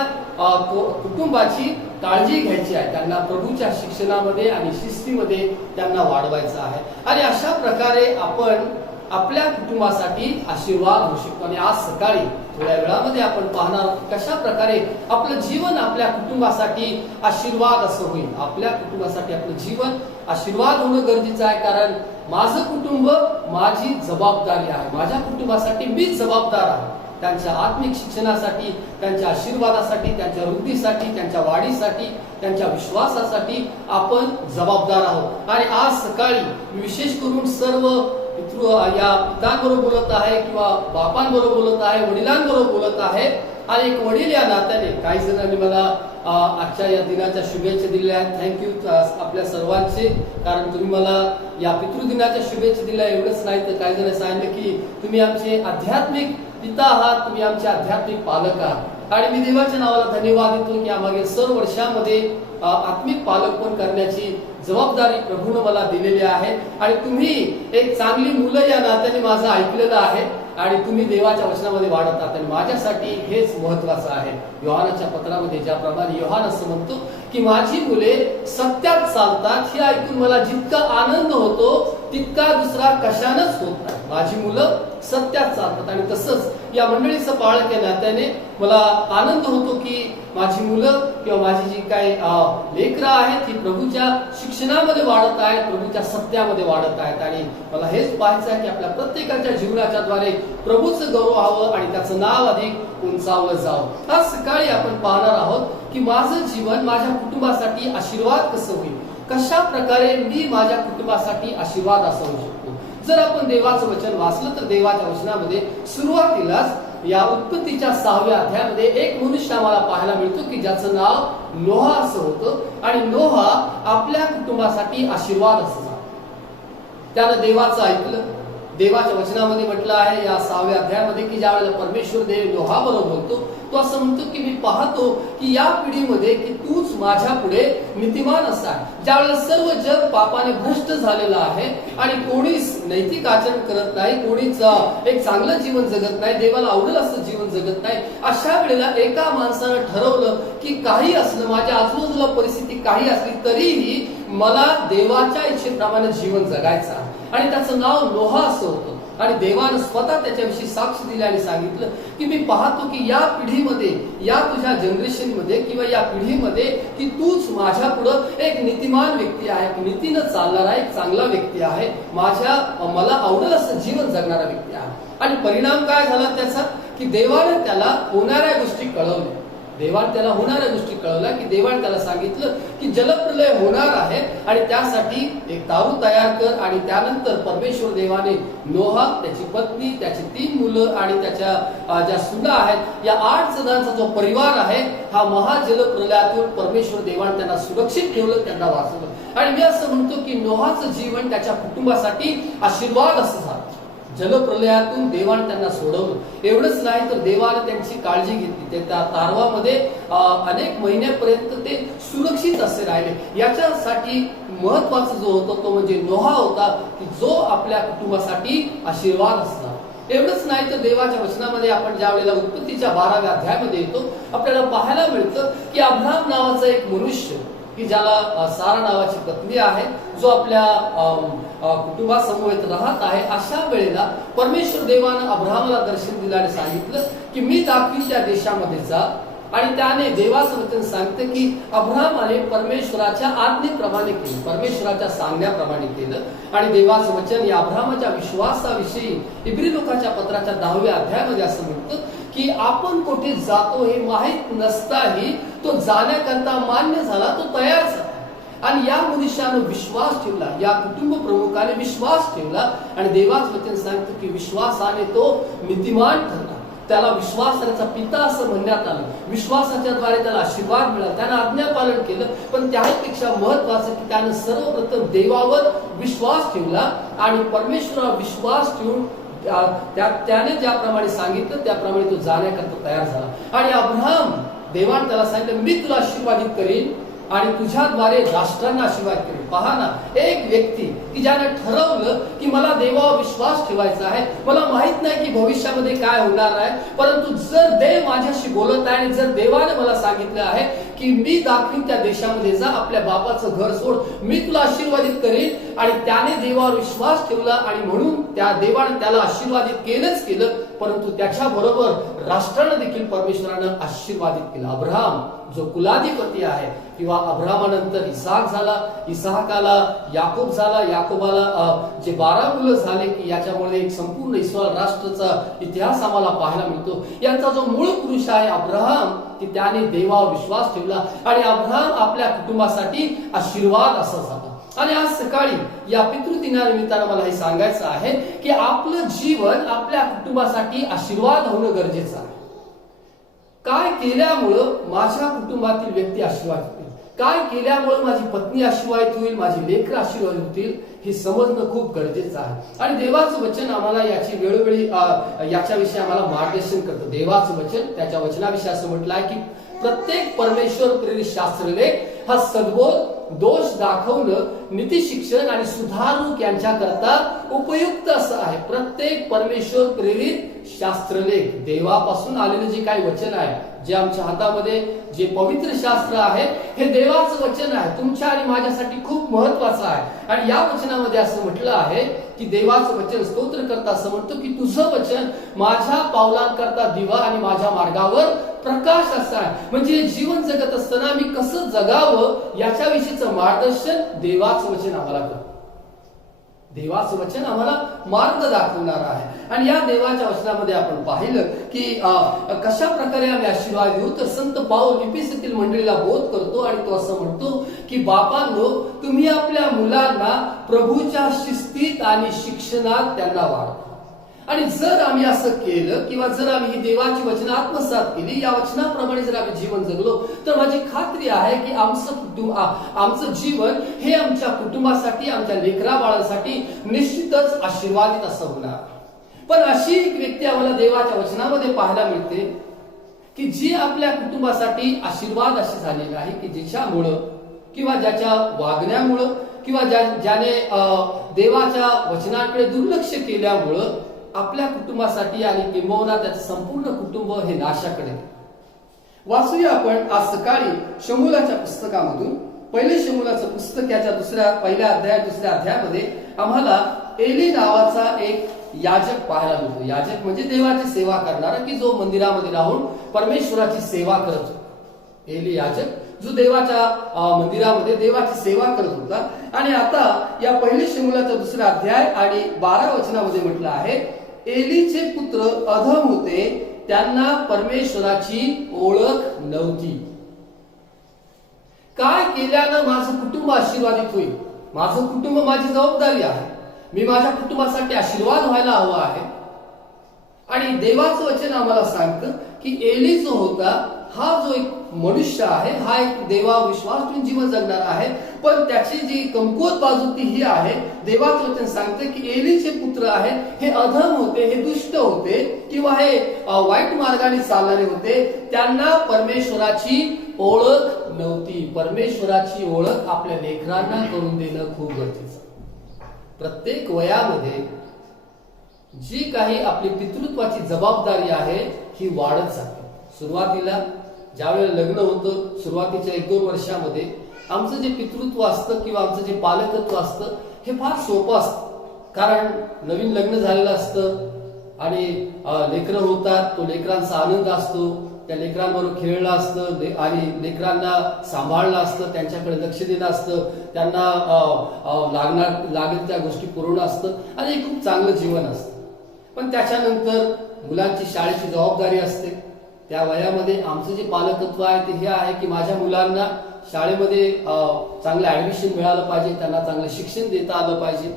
कुटुंबाची काळजी घ्यायची आहे. त्यांना प्रभूच्या शिक्षणामध्ये आणि शिस्तीमध्ये त्यांना वाढवायचं आहे. आणि अशा प्रकारे आपण आपल्या कुटुंबासाठी आशीर्वाद होऊ शकतो. आणि आज सकाळी थोड्या वेळामध्ये आपण पाहणार कशा प्रकारे आपलं जीवन आपल्या कुटुंबासाठी आशीर्वाद असं होईल. आपल्या कुटुंबासाठी आपलं जीवन आशीर्वाद होणं गरजेचं आहे. कारण माझं कुटुंब माझी जबाबदारी आहे. माझ्या कुटुंबासाठी मीच जबाबदार आहे. त्यांच्या आत्मिक शिक्षणासाठी, त्यांच्या आशीर्वादासाठी, त्यांच्या वृद्धीसाठी, त्यांच्या वाढीसाठी, त्यांच्या विश्वासासाठी आपण जबाबदार आहोत. आणि आज सकाळी विशेष करून सर्व या पितांबरोबर बोलत आहे किंवा बापांबरोबर बोलत आहे, वडिलांबरोबर बोलत आहे. आणि एक वडील या नात्याने काही जणांनी मला आजच्या या दिनाच्या शुभेच्छा दिल्या आहेत. थँक्यू आपल्या सर्वांचे. कारण तुम्ही मला या पितृदिनाच्या शुभेच्छा दिल्या. एवढंच नाही तर काही जण सांगितलं की तुम्ही आमचे आध्यात्मिक पिता आहात, तुम्ही आमचे आध्यात्मिक पालक आहात. आणि मी देवाच्या नावाला धन्यवाद देतो की मागील सर्व वर्षामध्ये आत्मिक पालकपण करण्याची जबाबदारी प्रभूने मला दिलेली आहे. आणि तुम्ही एक चांगली मुलं या नात्याने माझं ऐकलेलं आहे आणि तुम्ही देवाच्या वचनामध्ये वाढत आहात. आणि माझ्यासाठी हेच महत्वाचं आहे. योहानाच्या पत्रामध्ये ज्याप्रमाणे योहान असं म्हणतो की माझी मुले सत्यात चालतात हे ऐकून मला जितका आनंद होतो तितका दुसरा कशानच होत नाही. माझी मुलं सत्यात चालतात. आणि तसंच या मंडळीचं पाळक नात्याने मला आनंद होतो की माझी मुलं किंवा माझी जी काही लेकरं आहेत ही प्रभूच्या शिक्षणामध्ये वाढत आहेत, प्रभूच्या सत्यामध्ये वाढत आहेत. आणि मला हेच पाहायचं आहे की आपल्या प्रत्येकाच्या जीवनाच्या द्वारे प्रभूचं गौरव व्हावं आणि त्याचं नाव अधिक उंचावलं जावं. आज सकाळी आपण पाहणार आहोत की माझं जीवन माझ्या कुटुंबासाठी आशीर्वाद कसं होईल, कशा प्रकारे मी माझ्या कुटुंबासाठी आशीर्वाद असं होऊ शकतो. जर आपण देवाचं वचन वाचलं तर देवाच्या वचनामध्ये सुरुवातीलाच या उत्पत्तीच्या 6व्या अध्यायामध्ये एक मनुष्य आम्हाला पाहायला मिळतो की ज्याचं नाव नोहा असं होतं. आणि नोहा आपल्या कुटुंबासाठी आशीर्वाद असं झाला. त्यानं देवाचं ऐकलं. देवाच्या वचनामध्ये म्हटलं आहे या 6व्या अध्यायामध्ये की ज्यावेळेला परमेश्वर देव नोहा बरोबर बोलतो तो असं म्हणतो की मी पाहतो की या पिढीमध्ये की तूच माझ्या पुढे नीतिमान असा. ज्यावेळेला सर्व जग पापाने भ्रष्ट झालेलं आहे आणि कोणीच नैतिक आचरण करत नाही, कोणीच एक चांगलं जीवन जगत नाही, देवाला आवडेल असं जीवन जगत नाही, अशा वेळेला एका माणसानं ठरवलं की काही असलं, माझ्या आजूबाजूला परिस्थिती काही असली तरीही मला देवाच्या इच्छेप्रमाणे जीवन जगायचं. आणि त्याचं नाव नोहा असं होतं. आणि देवानं स्वतः त्याच्याविषयी साक्ष दिली आणि सांगितलं की मी पाहतो की या पिढीमध्ये, या तुझ्या जनरेशन मध्ये किंवा या पिढीमध्ये की तूच माझ्या पुढं एक नीतिमान व्यक्ती आहे, नीतीनं चालणारा एक चांगला व्यक्ती आहे, मला आवडेल असं जीवन जगणारा व्यक्ती आहे. आणि परिणाम काय झाला त्याचा की देवाने त्याला होणाऱ्या गोष्टी कळवल्या. देवाने त्याला होणाऱ्या गोष्टी कळवल्या की देवाने त्याला सांगितलं की जलप्रलय होणार आहे आणि त्यासाठी एक तारू तयार कर. आणि त्यानंतर परमेश्वर देवाने नोहा, त्याची पत्नी, त्याची 3 मुलं आणि त्याच्या ज्या सुना आहेत या 8 जणांचा जो परिवार आहे हा महाजलप्रलयातून परमेश्वर देवाने त्यांना सुरक्षित ठेवलं, त्यांना वाचवलं. आणि मी असं म्हणतो की नोहाचं जीवन त्याच्या कुटुंबासाठी आशीर्वाद असं झालं. जलप्रलयातून देवाने त्यांना सोडवलं. एवढंच नाही तर देवाने त्यांची काळजी घेतली. ते त्या तारवामध्ये अनेक महिन्यापर्यंत ते सुरक्षित असे राहिले. याच्यासाठी महत्वाचा जो होता तो म्हणजे नोहा होता की जो आपल्या कुटुंबासाठी आशीर्वाद असला. एवढंच नाही तर देवाच्या वचनामध्ये आपण ज्या वेळेला उत्पत्तीच्या 12व्या अध्यायामध्ये येतो आपल्याला पाहायला मिळतं की अब्राम नावाचा एक मनुष्य की ज्याला सारा नावाची पत्नी आहे, जो आपल्या कुटुंबासमवेत राहत आहे, अशा वेळेला परमेश्वर देवानं अब्राहमाला दर्शन दिलं आणि सांगितलं की मी दाखवीन त्या देशामध्ये जा. आणि त्याने देवाचं वचन सांगते की अब्राहमाने परमेश्वराच्या आज्ञेप्रमाणे केलं, परमेश्वराच्या सांगण्याप्रमाणे केलं. आणि देवाचं वचन या अब्राहमाच्या विश्वासाविषयी इब्री लोकांच्या पत्राच्या 10व्या अध्यायामध्ये असं म्हणतं की आपण कुठे जातो हे माहीत नसताही तो जाण्याकरता मान्य झाला, तो तयार झाला. आणि या मनुष्यानं विश्वास ठेवला, या कुटुंब प्रमुखाने विश्वास ठेवला. आणि देवाचं वचन सांगतं की विश्वासाने तो नीतिमान ठरला. त्याला विश्वासाचा पिता असं म्हणण्यात आलं. विश्वासाच्या द्वारे त्याला आशीर्वाद मिळाला, त्यानं आज्ञापालन केलं. पण त्यापेक्षा महत्वाचं की त्यानं सर्वप्रथम देवावर विश्वास ठेवला आणि परमेश्वरावर विश्वास ठेवून त्याने ज्याप्रमाणे सांगितलं त्याप्रमाणे तो जाण्याकरता तयार झाला. आणि अब्राहम, देवाने त्याला सांगितलं मी तुला आशीर्वादित करीन आणि तुझ्याद्वारे राष्ट्रांना आशीर्वाद करेल. पहा ना, एक व्यक्ती की ज्याने ठरवलं की मला देवावर विश्वास ठेवायचा आहे, मला माहित नाही की भविष्यामध्ये काय होणार आहे, परंतु जर देव माझ्याशी बोलत आहे आणि जर देवाने मला सांगितलं आहे की मी दाखवीन त्या देशामध्ये जा, आपल्या बापाचं घर सोड, मी तुला आशीर्वादित करेन. आणि त्याने देवावर विश्वास ठेवला आणि म्हणून त्या देवाने त्याला आशीर्वादित केलंच केलं, परंतु त्याच्या बरोबर राष्ट्रांना देखील परमेश्वरानं आशीर्वादित केलं. अब्राहम जो कुलाधिपती आहे किंवा अब्राहमानंतर इसाक झाला, इसाकाला याकूब झाला, याकोबाला जे 12 मुलं झाले की याच्यामुळे एक संपूर्ण इस्रायल राष्ट्राचा इतिहास आम्हाला पाहायला मिळतो. यांचा जो मूळ पुरुष आहे अब्राहम की त्याने देवावर विश्वास ठेवला आणि अब्राहम आपल्या कुटुंबासाठी आशीर्वाद असा झाला. आणि आज सकाळी या पितृदिनानिमित्तानं मला हे सांगायचं आहे की आपलं जीवन आपल्या कुटुंबासाठी आशीर्वाद होणं गरजेचं आहे. काय केल्यामुळं माझ्या कुटुंबातील व्यक्ती आशीर्वाद होतील, काय केल्यामुळे माझी पत्नी आशीर्वादित होईल, माझी लेकरं आशीर्वादित होतील, हे समजणं खूप गरजेचं आहे. आणि देवाचं वचन आम्हाला याची वेळोवेळी याच्याविषयी आम्हाला मार्गदर्शन करतं. देवाचं वचन, त्याच्या वचनाविषयी असं म्हटलं आहे की प्रत्येक परमेश्वर प्रेरित शास्त्रलेख हा सद्बोध दोष दाखवणं नीतिशिक्षण आणि सुधारक यांच्याकरता उपयुक्त असं आहे. प्रत्येक परमेश्वर प्रेरित शास्त्रलेख, देवापासून आलेले जे काही वचन आहे, जे आमच्या हातामध्ये जे पवित्र शास्त्र आहे, हे देवाचं वचन आहे, तुमच्या आणि माझ्यासाठी खूप महत्वाचं आहे. आणि या वचनामध्ये असं म्हटलं आहे की देवाचं वचन स्तोत्रकर्ता असं म्हणतो की तुझं वचन माझ्या पावलांकरता दिवा आणि माझ्या मार्गावर प्रकाश असा आहे. म्हणजे जीवन जगत असताना मी कसं जगावं याच्याविषयीचं मार्गदर्शन देवाचं वचन आम्हाला करतं. देवाचं वचन आम्हाला मार्ग दाखवणार आहे. आणि या देवाच्या वचनामध्ये आपण पाहिलं की कशा प्रकारे आम्ही आशीर्वाद घेऊ, तर संत पाऊल इफिसीतील मंडळीला बोध करतो आणि तो असं म्हणतो की बापांनो, तुम्ही आपल्या मुलांना प्रभूच्या शिस्तीत आणि शिक्षणात त्यांना वाढवा. आणि जर आम्ही असं केलं किंवा जर आम्ही ही देवाची वचनं आत्मसात केली, या वचनाप्रमाणे जर आम्ही जीवन जगलो, तर माझी खात्री आहे की आमचं जीवन हे आमच्या कुटुंबासाठी, आमच्या लेकरा बाळांसाठी निश्चितच आशीर्वादित असं होणार. पण अशी एक व्यक्ती आम्हाला देवाच्या वचनामध्ये पाहायला मिळते की जी आपल्या कुटुंबासाठी आशीर्वाद अशी झालेली आहे की ज्याच्यामुळं किंवा ज्याच्या वागण्यामुळं किंवा ज्याने देवाच्या वचनाकडे दुर्लक्ष केल्यामुळं आपल्या कुटुंबासाठी आणि किंबहुना त्याचं संपूर्ण कुटुंब हे नाशाकडे. वाचूया आपण आज सकाळी शमूलाच्या पुस्तकामधून. पहिले शमूलाचं पुस्तक याच्या पहिल्या अध्यायामध्ये आम्हाला एली नावाचा एक याजक पाहायला मिळतो. याजक म्हणजे देवाची सेवा करणारा, की जो मंदिरामध्ये राहून परमेश्वराची सेवा करत होता. एली याजक जो देवाच्या मंदिरामध्ये देवाची सेवा करत होता. आणि आता या पहिले शमूलाचा 2 अध्याय आणि 12 वचनामध्ये म्हटलं आहे, एलीचे पुत्र अधम होते, त्यांना परमेश्वराची ओळख नव्हती. काय केल्यानं माझं कुटुंब आशीर्वादित होईल? माझं कुटुंब माझी जबाबदारी आहे. मी माझ्या कुटुंबासाठी आशीर्वाद व्हायला हवा आहे. आणि देवाचं वचन आम्हाला सांगतं की एली जो होता, हा जो एक मनुष्य आहे, हा एक देवा विश्वास ठेवून जीवन जगणार आहे. पण त्याची जी कमकुवत बाजू ती ही आहे, देवाचं वचन सांगते की एलीचे पुत्र आहेत हे अधम होते, हे दुष्ट होते किंवा हे वाईट मार्गाने चालणारे होते. त्यांना परमेश्वराची ओळख नव्हती. परमेश्वराची ओळख आपल्या लेकरांना करून देणं खूप गरजेचं. प्रत्येक वयामध्ये जी काही आपली पितृत्वाची जबाबदारी आहे ही वाढत जाते. सुरुवातीला ज्यावेळेला लग्न होतं, सुरुवातीच्या 1-2 वर्षामध्ये आमचं जे पितृत्व असतं किंवा आमचं जे पालकत्व असतं हे फार सोपं असतं. कारण नवीन लग्न झालेलं असतं आणि लेकरं होतात, तो लेकरांचा आनंद असतो, त्या लेकरांबरोबर खेळलं असतं आणि लेकरांना सांभाळलं असतं, त्यांच्याकडे लक्ष दिलं असतं, त्यांना लागेल त्या गोष्टी पुरवणं असतं आणि हे खूप चांगलं जीवन असतं. पण त्याच्यानंतर मुलांची शाळेची जबाबदारी असते. त्या वयामध्ये आमचं जे पालकत्व आहे ते हे आहे की माझ्या मुलांना शाळेमध्ये चांगलं ऍडमिशन मिळालं पाहिजे, त्यांना चांगलं शिक्षण देता आलं पाहिजे.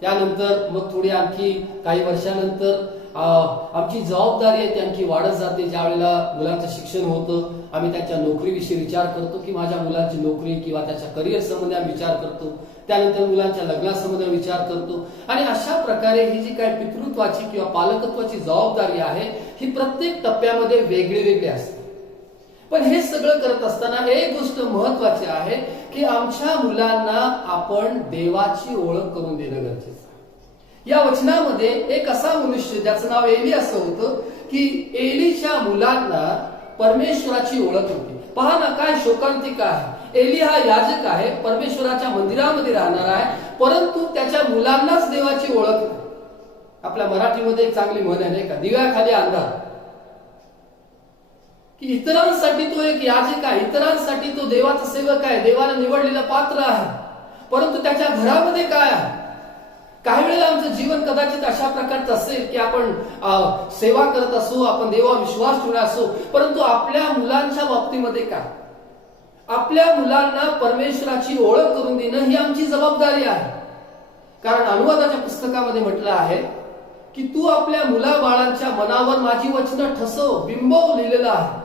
त्यानंतर मग थोडी आणखी काही वर्षानंतर आमची जबाबदारी आहे ती आणखी वाढत जाते. ज्या वेळेला मुलांचं शिक्षण होतं, आम्ही त्यांच्या नोकरीविषयी विचार करतो की माझ्या मुलांची नोकरी किंवा त्याच्या करिअर संबंधी आम्ही विचार करतो. त्यानंतर मुलांच्या लग्नासंबंधी विचार करतो. आणि अशा प्रकारे ही जी काही पितृत्वाची किंवा पालकत्वाची जबाबदारी आहे ही प्रत्येक टप्प्यामध्ये वेगळी वेगळी असते. पण हे सगळं करत असताना एक गोष्ट महत्वाची आहे की आमच्या मुलांना आपण देवाची ओळख करून देणं गरजेचं आहे. या वचनामध्ये एक असा मनुष्य ज्याचं नाव एली असं होतं की एलीच्या मुलांना परमेश्वराची ओळख होती. पहा ना, काय शोकांतिक आहे. एली हा याजक आहे, परमेश्वराच्या मंदिरामध्ये राहणार आहे, परंतु त्याच्या मुलांनाच देवाची ओळख नाही. आपल्या मराठीमध्ये एक चांगली म्हण आहे नाही का, दिव्याखाली अंधार. की इतरांसाठी तो एक याजक आहे, इतरांसाठी तो देवाचा सेवक आहे, देवाने निवडलेला पात्र आहे, परंतु त्याच्या घरामध्ये काय आहे? काही वेळेला आमचं जीवन कदाचित अशा प्रकारचं असेल की आपण सेवा करत असू, आपण देवा विश्वास ठेवला असो, परंतु आपल्या मुलांच्या बाबतीमध्ये काय? आपल्या मुलांना परमेश्वराची ओळख करून देणं ही आमची जबाबदारी आहे. कारण अनुवादाच्या पुस्तकामध्ये म्हटलं आहे की तू आपल्या मुलाबाळांच्या मनावर माझी वचनं ठसव, बिंबव लिहिलेलं आहे.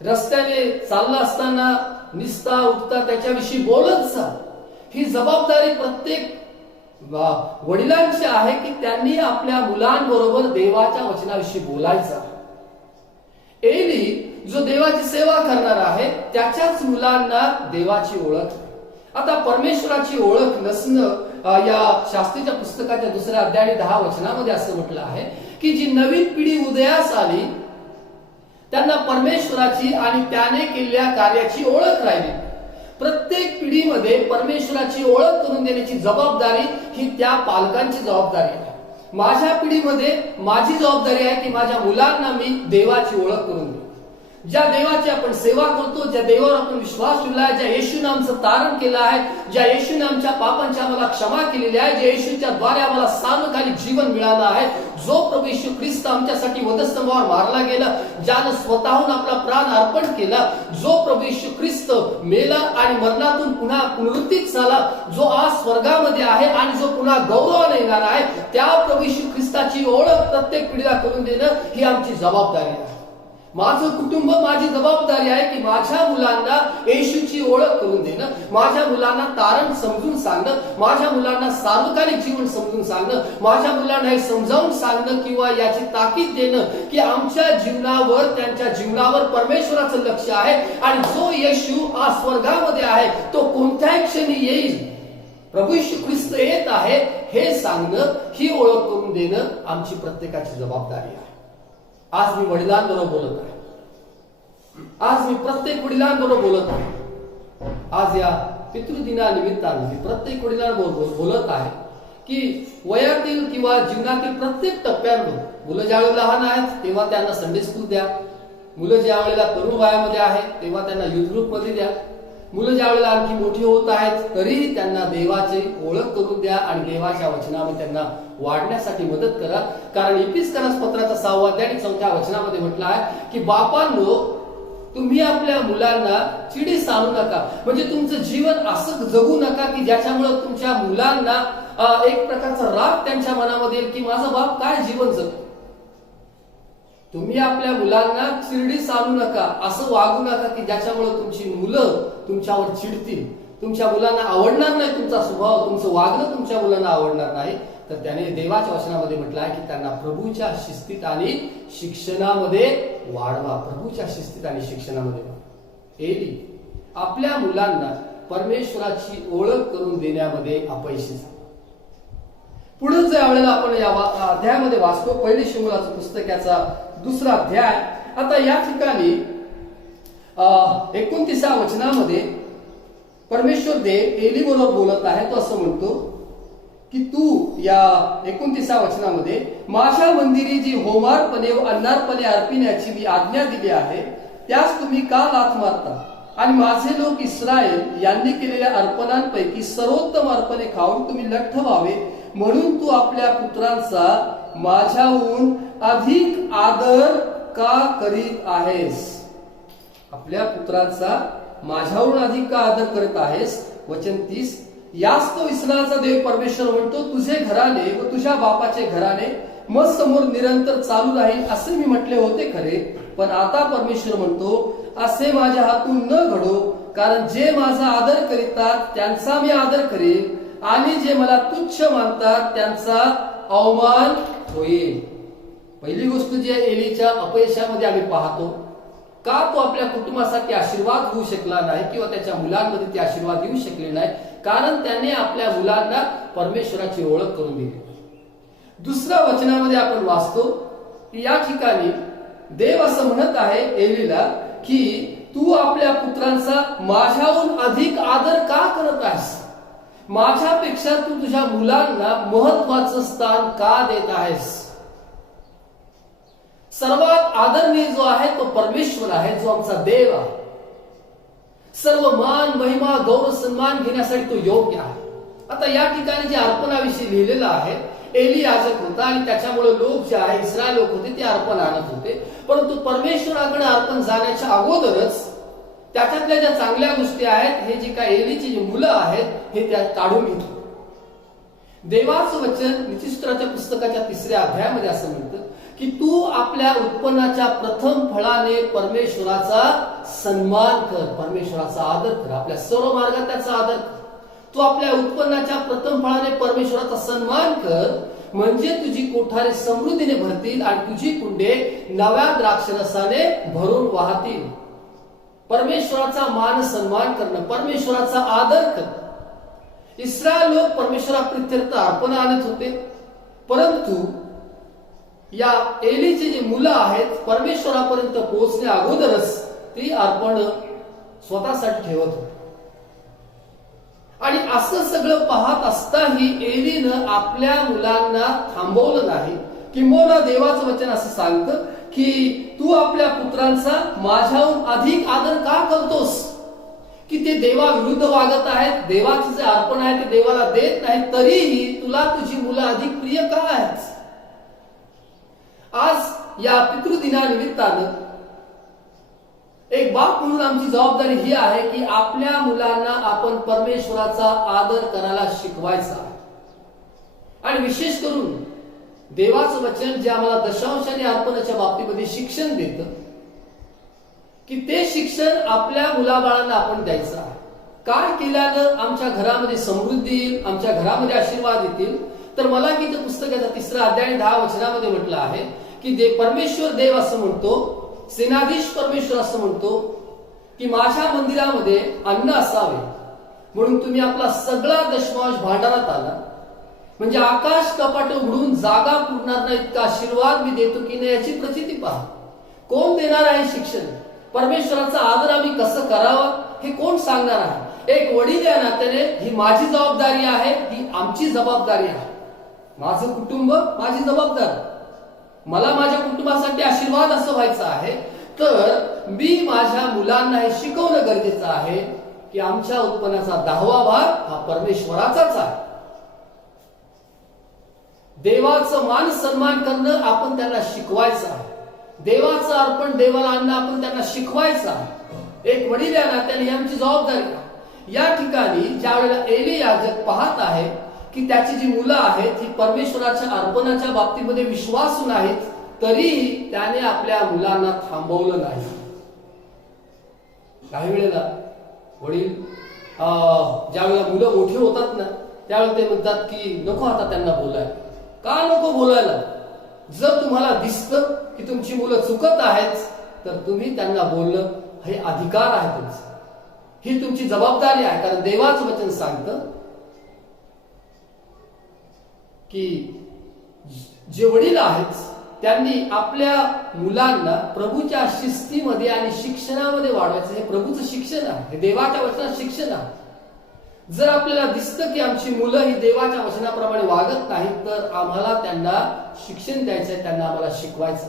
रस्त्याने चालला असताना निसता उठता त्याच्याविषयी बोलत जा. ही जबाबदारी प्रत्येक वडिलांची आहे की त्यांनी आपल्या मुलांबरोबर देवाच्या वचनाविषयी बोलायचं. एली जो देवाची सेवा करणार आहे त्याच्याच मुलांना देवाची ओळख. आता परमेश्वराची ओळख नसणं या शास्त्रीच्या पुस्तकाच्या 2 अध्याय आणि 10 वचनामध्ये असं म्हटलं आहे की जी नवीन पिढी उदयास आली त्यांना परमेश्वराची आणि त्याने केलेल्या कार्याची ओळख राहिली. प्रत्येक पिढीमध्ये परमेश्वराची ओळख करून देण्याची जबाबदारी ही त्या पालकांची जबाबदारी आहे. माझ्या पिढीमध्ये माझी जबाबदारी आहे की माझ्या मुलांना मी देवाची ओळख करून देऊ. ज्या देवाची आपण सेवा करतो, ज्या देवावर आपण विश्वास ठेवला आहे, ज्या येशूने आमचं तारण केलं आहे, ज्या येशूने आमच्या पापांची आम्हाला क्षमा केलेली आहे, ज्या येशूच्या द्वारे आम्हाला सार्वकालिक जीवन मिळालं आहे, जो प्रभू येशू ख्रिस्त आमच्यासाठी वधस्तंभावर मारला गेला, ज्यानं स्वतःहून आपला प्राण अर्पण केला, जो प्रभू येशू ख्रिस्त मेला आणि मरणातून पुन्हा पुनरुत्थित झाला, जो आज स्वर्गामध्ये आहे आणि जो पुन्हा गौरवाने येणार आहे, त्या प्रभू येशू ख्रिस्ताची ओळख प्रत्येक पिढीला करून देणं ही आमची जबाबदारी आहे. माझं कुटुंब माझी जबाबदारी आहे की माझ्या मुलांना येशूची ओळख करून देणं, माझ्या मुलांना तारण समजून सांगणं, माझ्या मुलांना सार्वकालिक जीवन समजून सांगणं, माझ्या मुलांना हे समजावून सांगणं किंवा याची ताकीद देणं की आमच्या जीवनावर, त्यांच्या जीवनावर परमेश्वराचं लक्ष आहे आणि जो येशू आज स्वर्गामध्ये आहे तो कोणत्याही क्षणी येईल, प्रभू येशू ख्रिस्त येत आहे हे सांगणं, ही ओळख करून देणं आमची प्रत्येकाची जबाबदारी आहे. आज मी वडिलांबरोबर बोलत आहे, आज मी प्रत्येक वडिलांबरोबर बोलत आहे. आज या पितृदिनानिमित्ताने मी प्रत्येक वडिलांबरोबर बोलत आहे की वयातील किंवा जीवनातील प्रत्येक टप्प्यांवर मुलं ज्यावेळेला लहान आहेत तेव्हा त्यांना संडे स्कूल द्या, मुलं ज्या वेळेला तरुण वयामध्ये आहेत तेव्हा त्यांना युथ ग्रुप मध्ये द्या, मुलं ज्या वेळेला आणखी मोठी होत आहेत तरीही त्यांना देवाची ओळख करून द्या आणि देवाच्या वचनामध्ये त्यांना वाढण्यासाठी मदत करा. कारण इफिसकरास पत्राचा 6 अध्याय आणि 4 वचनामध्ये म्हटलं आहे की बापांनो तुम्ही आपल्या मुलांना चिडीस आणू नका, म्हणजे तुमचं जीवन असं जगू नका की ज्याच्यामुळे तुमच्या मुलांना एक प्रकारचा राग त्यांच्या मनामध्ये येईल की माझा बाप काय जीवन जगतो. तुम्ही आपल्या मुलांना चिडीस आणू नका, असं वागू नका की ज्याच्यामुळे तुमची मुलं तुमच्यावर चिडतील, तुमच्या मुलांना आवडणार नाही तुमचा स्वभाव, तुमचं वागणं तुमच्या मुलांना आवडणार नाही. तर त्याने देवाच्या वचनामध्ये म्हटलं आहे की त्यांना प्रभूच्या शिस्तीत आणि शिक्षणामध्ये वाढवा, प्रभूच्या शिस्तीत आणि शिक्षणामध्ये वाढवा. एली आपल्या मुलांना परमेश्वराची ओळख करून देण्यामध्ये अपयशी झाला. पुढे ज्या वेळेला आपण या अध्यायामध्ये वाचतो, पहिली शमूएलाचं पुस्तक याचा 2 अध्याय. आता या ठिकाणी 29व्या वचनामध्ये परमेश्वर देव एली बरोबर बोलत आहे. तो असं म्हणतो की तू या 29व्या वचनामध्ये माझ्या मंदिरी जी होमार्पणे व अन्नार्पणे अर्पिण्याची मी आज्ञा दिली आहे त्यास तुम्ही का लाथ मारता आणि माझे लोक इस्रायल यांनी केलेल्या अर्पणांपैकी सर्वोत्तम अर्पणे खाऊन तुम्ही लठ्ठ व्हावे म्हणून तू आपल्या पुत्रांचा माझ्याहून अधिक आदर का करीत आहेस. आपल्या पुत्रांचा माझ्याहून अधिक का आदर करत आहेस. वचन 30 याच तो इस्रायलचा देव परमेश्वर म्हणतो तुझे घराणे व तुझ्या बापाचे घराणे मग समोर निरंतर चालू राहील असे मी म्हटले होते खरे, पण आता परमेश्वर म्हणतो असे माझ्या हातून न घडो, कारण जे माझा आदर करीतात त्यांचा मी आदर करेन आणि जे मला तुच्छ मानतात त्यांचा अवमान होईल. पहिली गोष्ट जी आहे एलीच्या अपयशामध्ये आम्ही पाहतो का तो आपल्या कुटुंबासाठी आशीर्वाद होऊ शकला नाही किंवा त्याच्या मुलांमध्ये ते आशीर्वाद येऊ शकले नाही, कारण त्याने आपल्या मुलांना परमेश्वराची ओळख करून दिली. 2 वचनामध्ये आपण वाचतो की या ठिकाणी देव असं म्हणत आहे एलीला की तू आपल्या पुत्रांचा माझ्याहून अधिक आदर का करत आहेस, माझ्यापेक्षा तू तुझ्या मुलांना महत्वाचं स्थान का देत आहेस. सर्वात आदरणीय जो आहे तो परमेश्वर आहे, जो आमचा देव आहे. सर्व मान महिमा गौरव सन्मान घेण्यासाठी तो योग्य आहे. आता या ठिकाणी जे अर्पणाविषयी लिहिलेलं आहे, एली याजक होता आणि त्याच्यामुळे लोक जे आहे इस्रायल लोक होते ते अर्पण आणत होते, परंतु परमेश्वराकडे अर्पण जाण्याच्या अगोदरच त्याच्यातल्या ज्या चांगल्या गोष्टी आहेत हे जे काय एलीची जी मुलं आहेत हे त्या काढून घेत होते. देवाचं वचन नीतिसूत्राच्या पुस्तकाच्या 3 अध्यायामध्ये असं म्हणतं की तू आपल्या उत्पन्नाच्या प्रथम फळाने परमेश्वराचा सन्मान कर, परमेश्वराचा आदर कर, आपल्या सर्व मार्गात त्याचा आदर कर. तू आपल्या उत्पन्नाच्या प्रथम फळाने परमेश्वराचा सन्मान कर, म्हणजे तुझी कोठारे समृद्धीने भरतील आणि तुझी कुंडे नव्या द्राक्षरसाने भरून वाहतील. परमेश्वराचा मान सन्मान करणं, परमेश्वराचा आदर करणं इस्रायल लोक परमेश्वराप्रित्यर्थ अर्पण आणत होते, परंतु या एलीची जी मुलं आहेत परमेश्वरापर्यंत पोहोचण्या अगोदरच ती अर्पण स्वतःसाठी ठेवत होती. आणि असं सगळं पाहत असताही एलीनं आपल्या मुलांना थांबवलं नाही. किंबहुना देवाचं वचन असं सांगतं की तू आपल्या पुत्रांचा माझ्याहून अधिक आदर का करतोस? की ते देवाविरुद्ध वागत आहेत, देवाचं जे अर्पण आहे ते देवाला देत नाही, तरीही तुला तुझी मुलं अधिक प्रिय का आहेत? आज या पितृदिनानिमित्तानं एक बाप म्हणून आमची जबाबदारी ही आहे की आपल्या मुलांना आपण परमेश्वराचा आदर करायला शिकवायचा आहे. आणि विशेष करून देवाचं वचन जे आम्हाला दशांश आणि अर्पणाच्या बाबतीमध्ये शिक्षण देतं की ते शिक्षण आपल्या मुलाबाळांना आपण द्यायचं आहे. काय केल्यानं आमच्या घरामध्ये समृद्धी येईल, आमच्या घरामध्ये आशीर्वाद येतील? तर मलाकीच्या पुस्तकाचा 3 अध्याय आणि 10 वचनामध्ये म्हटलं आहे की परमेश्वर देव असं म्हणतो, सेनाधीश परमेश्वर असं म्हणतो की माझ्या मंदिरामध्ये अन्न असावे म्हणून तुम्ही आपला सगळा दशमांश भांडारात आला, म्हणजे आकाश कपाट उघडून जागा पुरणार नाही इतका आशीर्वाद मी देतो की नाही याची प्रचिती पहा. कोण देणार आहे शिक्षण? परमेश्वराचा आदर आम्ही कसं करावं हे कोण सांगणार आहे? एक वडील या नात्याने ही माझी जबाबदारी आहे, ही आमची जबाबदारी आहे. माझं कुटुंब माझी जबाबदारी, मला माझ्या कुटुंबासाठी आशीर्वाद असं व्हायचं आहे, तर मी माझ्या मुलांना हे शिकवणं गरजेचं आहे की आमच्या उत्पन्नाचा 10वा भाग हा परमेश्वराचाच आहे. देवाचं मान सन्मान करणं आपण त्यांना शिकवायचं आहे. देवाचं अर्पण देवाला आणणं आपण त्यांना शिकवायचं आहे. एक वडील या नात्याने ही आमची जबाबदारी आहे. या ठिकाणी ज्या वेळेला एली याजक पाहत आहे की त्याची जी मुलं आहेत ही परमेश्वराच्या अर्पणाच्या बाबतीमध्ये विश्वासू नाहीत, तरीही त्याने आपल्या मुलांना थांबवलं नाही. काही वेळेला वडील ज्या वेळेला मुलं मोठी होतात ना त्यावेळेला ते म्हणतात की नको आता त्यांना बोलायला. का नको बोलायला? जर तुम्हाला दिसतं की तुमची मुलं चुकत आहेत तर तुम्ही त्यांना बोलणं हे अधिकार आहे तुमचा, ही तुमची जबाबदारी आहे. कारण देवाचं वचन सांगतं की जे वडील आहेत त्यांनी आपल्या मुलांना प्रभूच्या शिस्तीमध्ये आणि शिक्षणामध्ये वाढवायचं. हे प्रभूचं शिक्षण आहे, हे देवाच्या वचनात शिक्षण आहे. जर आपल्याला दिसतं की आमची मुलं ही देवाच्या वचनाप्रमाणे वागत नाहीत तर आम्हाला त्यांना शिक्षण द्यायचंय, त्यांना आम्हाला शिकवायचं.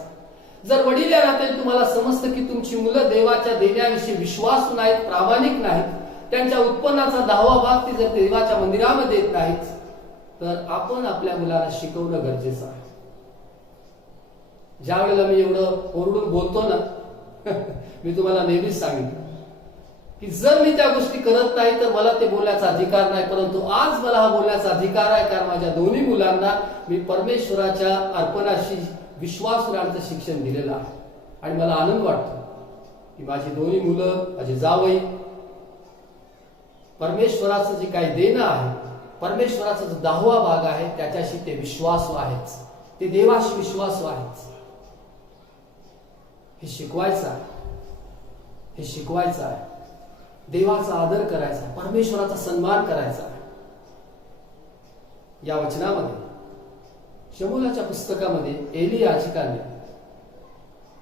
जर वडील या नात्याने तुम्हाला समजतं की तुमची मुलं देवाच्या देण्याविषयी विश्वासू नाहीत, प्रामाणिक नाहीत, त्यांच्या उत्पन्नाचा 10वा भाग ते जर देवाच्या मंदिरामध्ये देत नाहीत, तर आपण आपल्या मुलाला शिकवणं गरजेचं आहे. ज्या वेळेला मी एवढं ओरडून बोलतो ना मी तुम्हाला नेहमीच सांगितलं की जर मी त्या गोष्टी करत नाही तर मला ते बोलण्याचा अधिकार नाही, परंतु आज मला हा बोलण्याचा अधिकार आहे कारण माझ्या दोन्ही मुलांना मी परमेश्वराच्या अर्पणाशी विश्वास राहण्याचं शिक्षण दिलेलं आहे. आणि मला आनंद वाटतो की माझी दोन्ही मुलं, माझे जावई, परमेश्वराचं जे काही देणं आहे, परमेश्वराचा जो 10वा भाग आहे त्याच्याशी ते विश्वासू आहेत, ते देवाशी विश्वासू आहेत. हे शिकवायचं आहे, हे शिकवायचं आहे. देवाचा आदर करायचा, परमेश्वराचा सन्मान करायचा. या वचनामध्ये शमूएलाच्या पुस्तकामध्ये एली याजकाने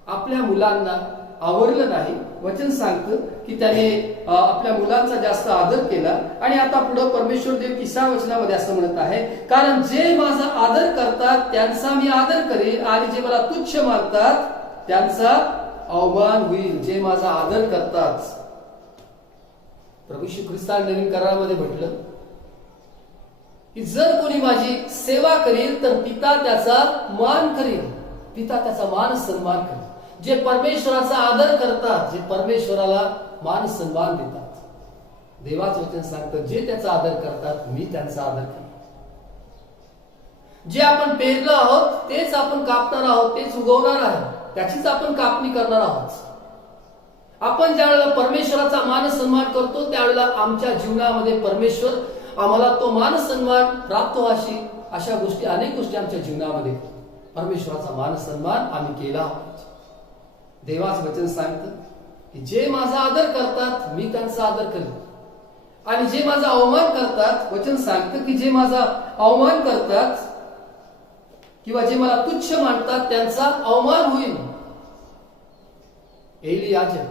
आपल्या मुलांना आवरलं नाही. वचन सांगतं की त्याने आपल्या मुलांचा जास्त आदर केला. आणि आता पुढे परमेश्वर देव 3 वचनामध्ये असं म्हणत आहे, कारण जे माझा आदर करतात त्यांचा मी आदर करेल आणि जे मला तुच्छ मानतात त्यांचा अवमान होईल. जे माझा आदर करतात, प्रभू श्री ख्रिस्ताने नवीन करारामध्ये म्हटलं की जर कोणी माझी सेवा करेल तर पिता त्याचा मान करेल, पिता त्याचा मान सन्मान करेल. जे परमेश्वराचा आदर करतात, जे परमेश्वराला मान सन्मान देतात, देवाचं वचन सांगतं जे त्याचा आदर करतात मी त्यांचा आदर करेन. जे आपण पेरलं आहोत तेच आपण कापणार आहोत, तेच उगवणार आहे, त्याचीच आपण कापणी करणार आहोत. आपण ज्या वेळेला परमेश्वराचा मान सन्मान करतो त्यावेळेला आमच्या जीवनामध्ये परमेश्वर आम्हाला तो मान सन्मान प्राप्त व्हाशी अशा गोष्टी, अनेक गोष्टी आमच्या जीवनामध्ये परमेश्वराचा मान सन्मान आम्ही केला आहोत. देवाचं वचन सांगतं की जे माझा आदर करतात मी त्यांचा आदर करेन. आणि जे माझा अवमान करतात, वचन सांगतं की जे माझा अवमान करतात किंवा जे मला तुच्छ मानतात त्यांचा अवमान होईल. एली याजक,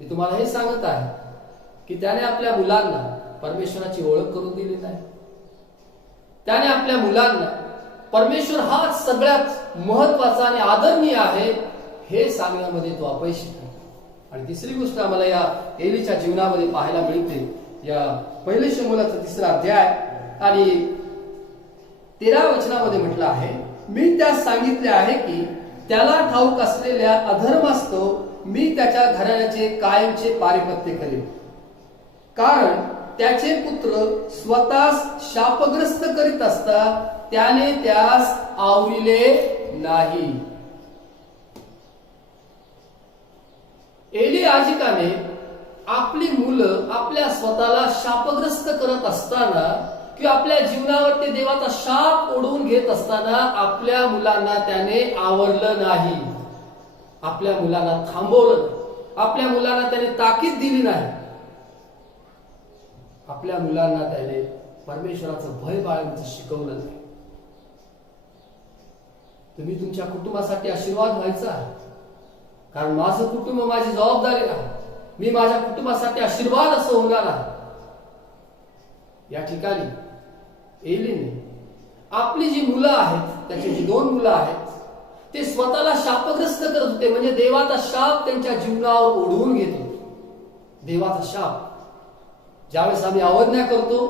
मी तुम्हाला हे सांगत आहे की त्याने आपल्या मुलांना परमेश्वराची ओळख करून दिली नाही. त्याने आपल्या मुलांना परमेश्वर हा सगळ्यात महत्वाचा आणि आदरणीय आहे हे सांगण्यामध्ये तो अपयशी आहे. आणि तिसरी गोष्ट आम्हाला या एलीच्या जीवनामध्ये पाहायला मिळते. या पहिले शमूएलाचा 3रा अध्याय आणि 13 वचनामध्ये म्हटलं आहे, मी त्यास सांगितले आहे की त्याला ठाऊक असलेल्या अधर्मास्तव मी त्याच्या घराण्याचे कायमचे पारिपत्य करेन, कारण त्याचे पुत्र स्वतःस शापग्रस्त करीत असता त्याने त्यास आवरिले नाही. एली याजकाने आपली मुलं आपल्या स्वतःला शापग्रस्त करत असताना किंवा आपल्या जीवनावर ते देवाचा शाप ओढवून घेत असताना आपल्या मुलांना त्याने आवरलं नाही, आपल्या मुलांना थांबवलं नाही, आपल्या मुलांना त्याने ताकीद दिली नाही, आपल्या मुलांना त्याने परमेश्वराचं भय बाळगण्याचं शिकवलं नाही. तुम्ही तुमच्या कुटुंबासाठी आशीर्वाद व्हायचा आहे, कारण माझं कुटुंब माझी जबाबदारी आहे. मी माझ्या कुटुंबासाठी आशीर्वाद असं होणार आहे. या ठिकाणी एलीने आपली जी मुलं आहेत, त्याची जी 2 मुलं आहेत, ते स्वतःला शापग्रस्त करत होते. म्हणजे देवाचा शाप त्यांच्या जीवनावर ओढवून घेत होते. देवाचा शाप ज्यावेळेस आम्ही अवज्ञा करतो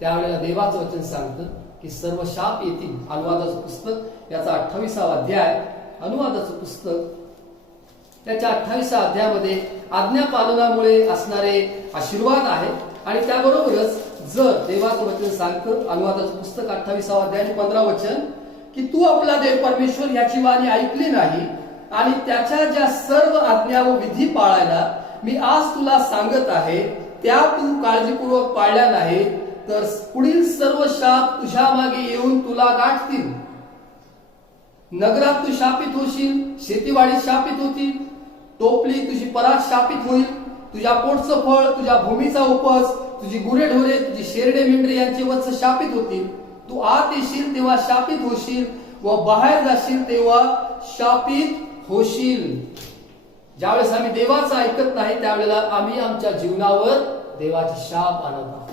त्यावेळेला देवाचं वचन सांगतं की सर्व शाप येतील. अनुवादाचं पुस्तक याचा 28वा अध्याय, अनुवादाचं पुस्तक त्याच्या 28व्या अध्यायामध्ये आज्ञा पालनामुळे असणारे आशीर्वाद आहेत. आणि त्याबरोबरच जर देवाचं वचन सांगतं, अनुवादाचं पुस्तक 28वा अध्याय आणि 15 वचन, की तू आपला देव परमेश्वर याची वाणी ऐकली नाही आणि त्याच्या ज्या सर्व आज्ञा व विधी पाळायला मी आज तुला सांगत आहे त्या तू काळजीपूर्वक पाळल्या नाही, तर पुढील सर्व शाप तुझ्या मागे येऊन तुला गाठतील. नगरात तू शापित होशील, शेतीवाडी शापित होतील, टोपली तुझी परात शापित होईल, तुझ्या पोटचं फळ, तुझ्या भूमीचा उपज, तुझी गुरेढोरे, तुझी शेरडे मेंढरे यांचे वत्स शापित होतील. तू आत येशील तेव्हा शापित होशील व बाहेर जाशील तेव्हा शापित होशील. ज्यावेळेस आम्ही देवाचं ऐकत नाही त्यावेळेला आम्ही आमच्या जीवनावर देवाचे शाप आणत आहोत.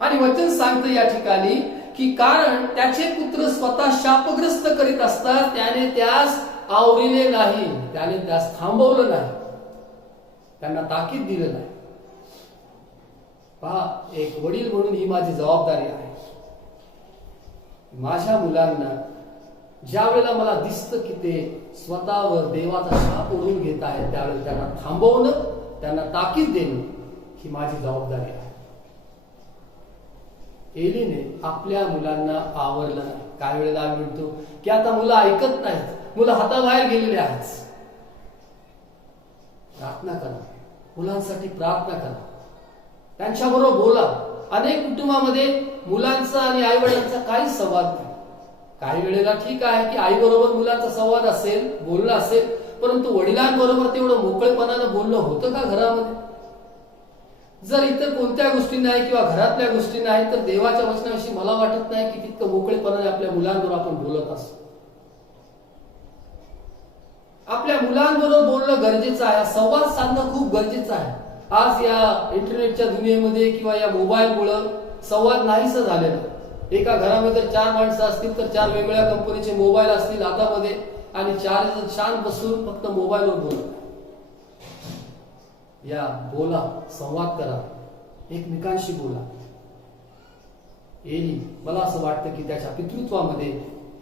आणि वचन सांगतं या ठिकाणी की कारण त्याचे पुत्र स्वतः शापग्रस्त करीत असतात त्याने त्यास आवरिले नाही, त्याने त्यास थांबवलं नाही, त्यांना ताकीद दिलं नाही. पहा, एक वडील म्हणून ही माझी जबाबदारी आहे. माझ्या मुलांना ज्या वेळेला मला दिसतं की ते स्वतःवर देवाचा शाप ओढून घेत आहेत त्यावेळेला त्यांना थांबवणं, त्यांना ताकीद देणं ही माझी जबाबदारी आहे. एलीने आपल्या मुलांना आवरलं नाही. काही वेळेला आम्ही म्हणतो की आता मुलं ऐकत नाहीत, मुलं हाताबाहेर गेलेले आहेत. प्रार्थना करा, मुलांसाठी प्रार्थना करा, त्यांच्याबरोबर बोला. अनेक कुटुंबामध्ये मुलांचा आणि आई वडिलांचा काही संवाद नाही. काही वेळेला ठीक आहे की आई बरोबर मुलांचा संवाद असेल, बोलणं असेल, परंतु वडिलांबरोबर तेवढं मोकळेपणानं बोलणं होतं का घरामध्ये? जर इतर कोणत्या गोष्टी नाही किंवा घरातल्या गोष्टी नाही तर देवाच्या वचनाविषयी मला वाटत नाही की तितकं मोकळेपणाने आपल्या मुलांबरोबर आपण बोलत असतो. आपल्या मुलांबरोबर बोलणं गरजेचं आहे, संवाद साधणं खूप गरजेचं आहे. आज या इंटरनेटच्या दुनियेमध्ये किंवा या मोबाईलमुळे संवाद नाहीसं झालेला. एका घरामध्ये 4 माणसं असतील तर 4 वेगवेगळ्या कंपनीचे मोबाईल असतील हातामध्ये आणि 4 जण शांत बसून फक्त मोबाईलवर बोलत. या बोला, संवाद करा, एकमेकांशी बोला. एली, मला असं वाटतं की त्याच्या पितृत्वामध्ये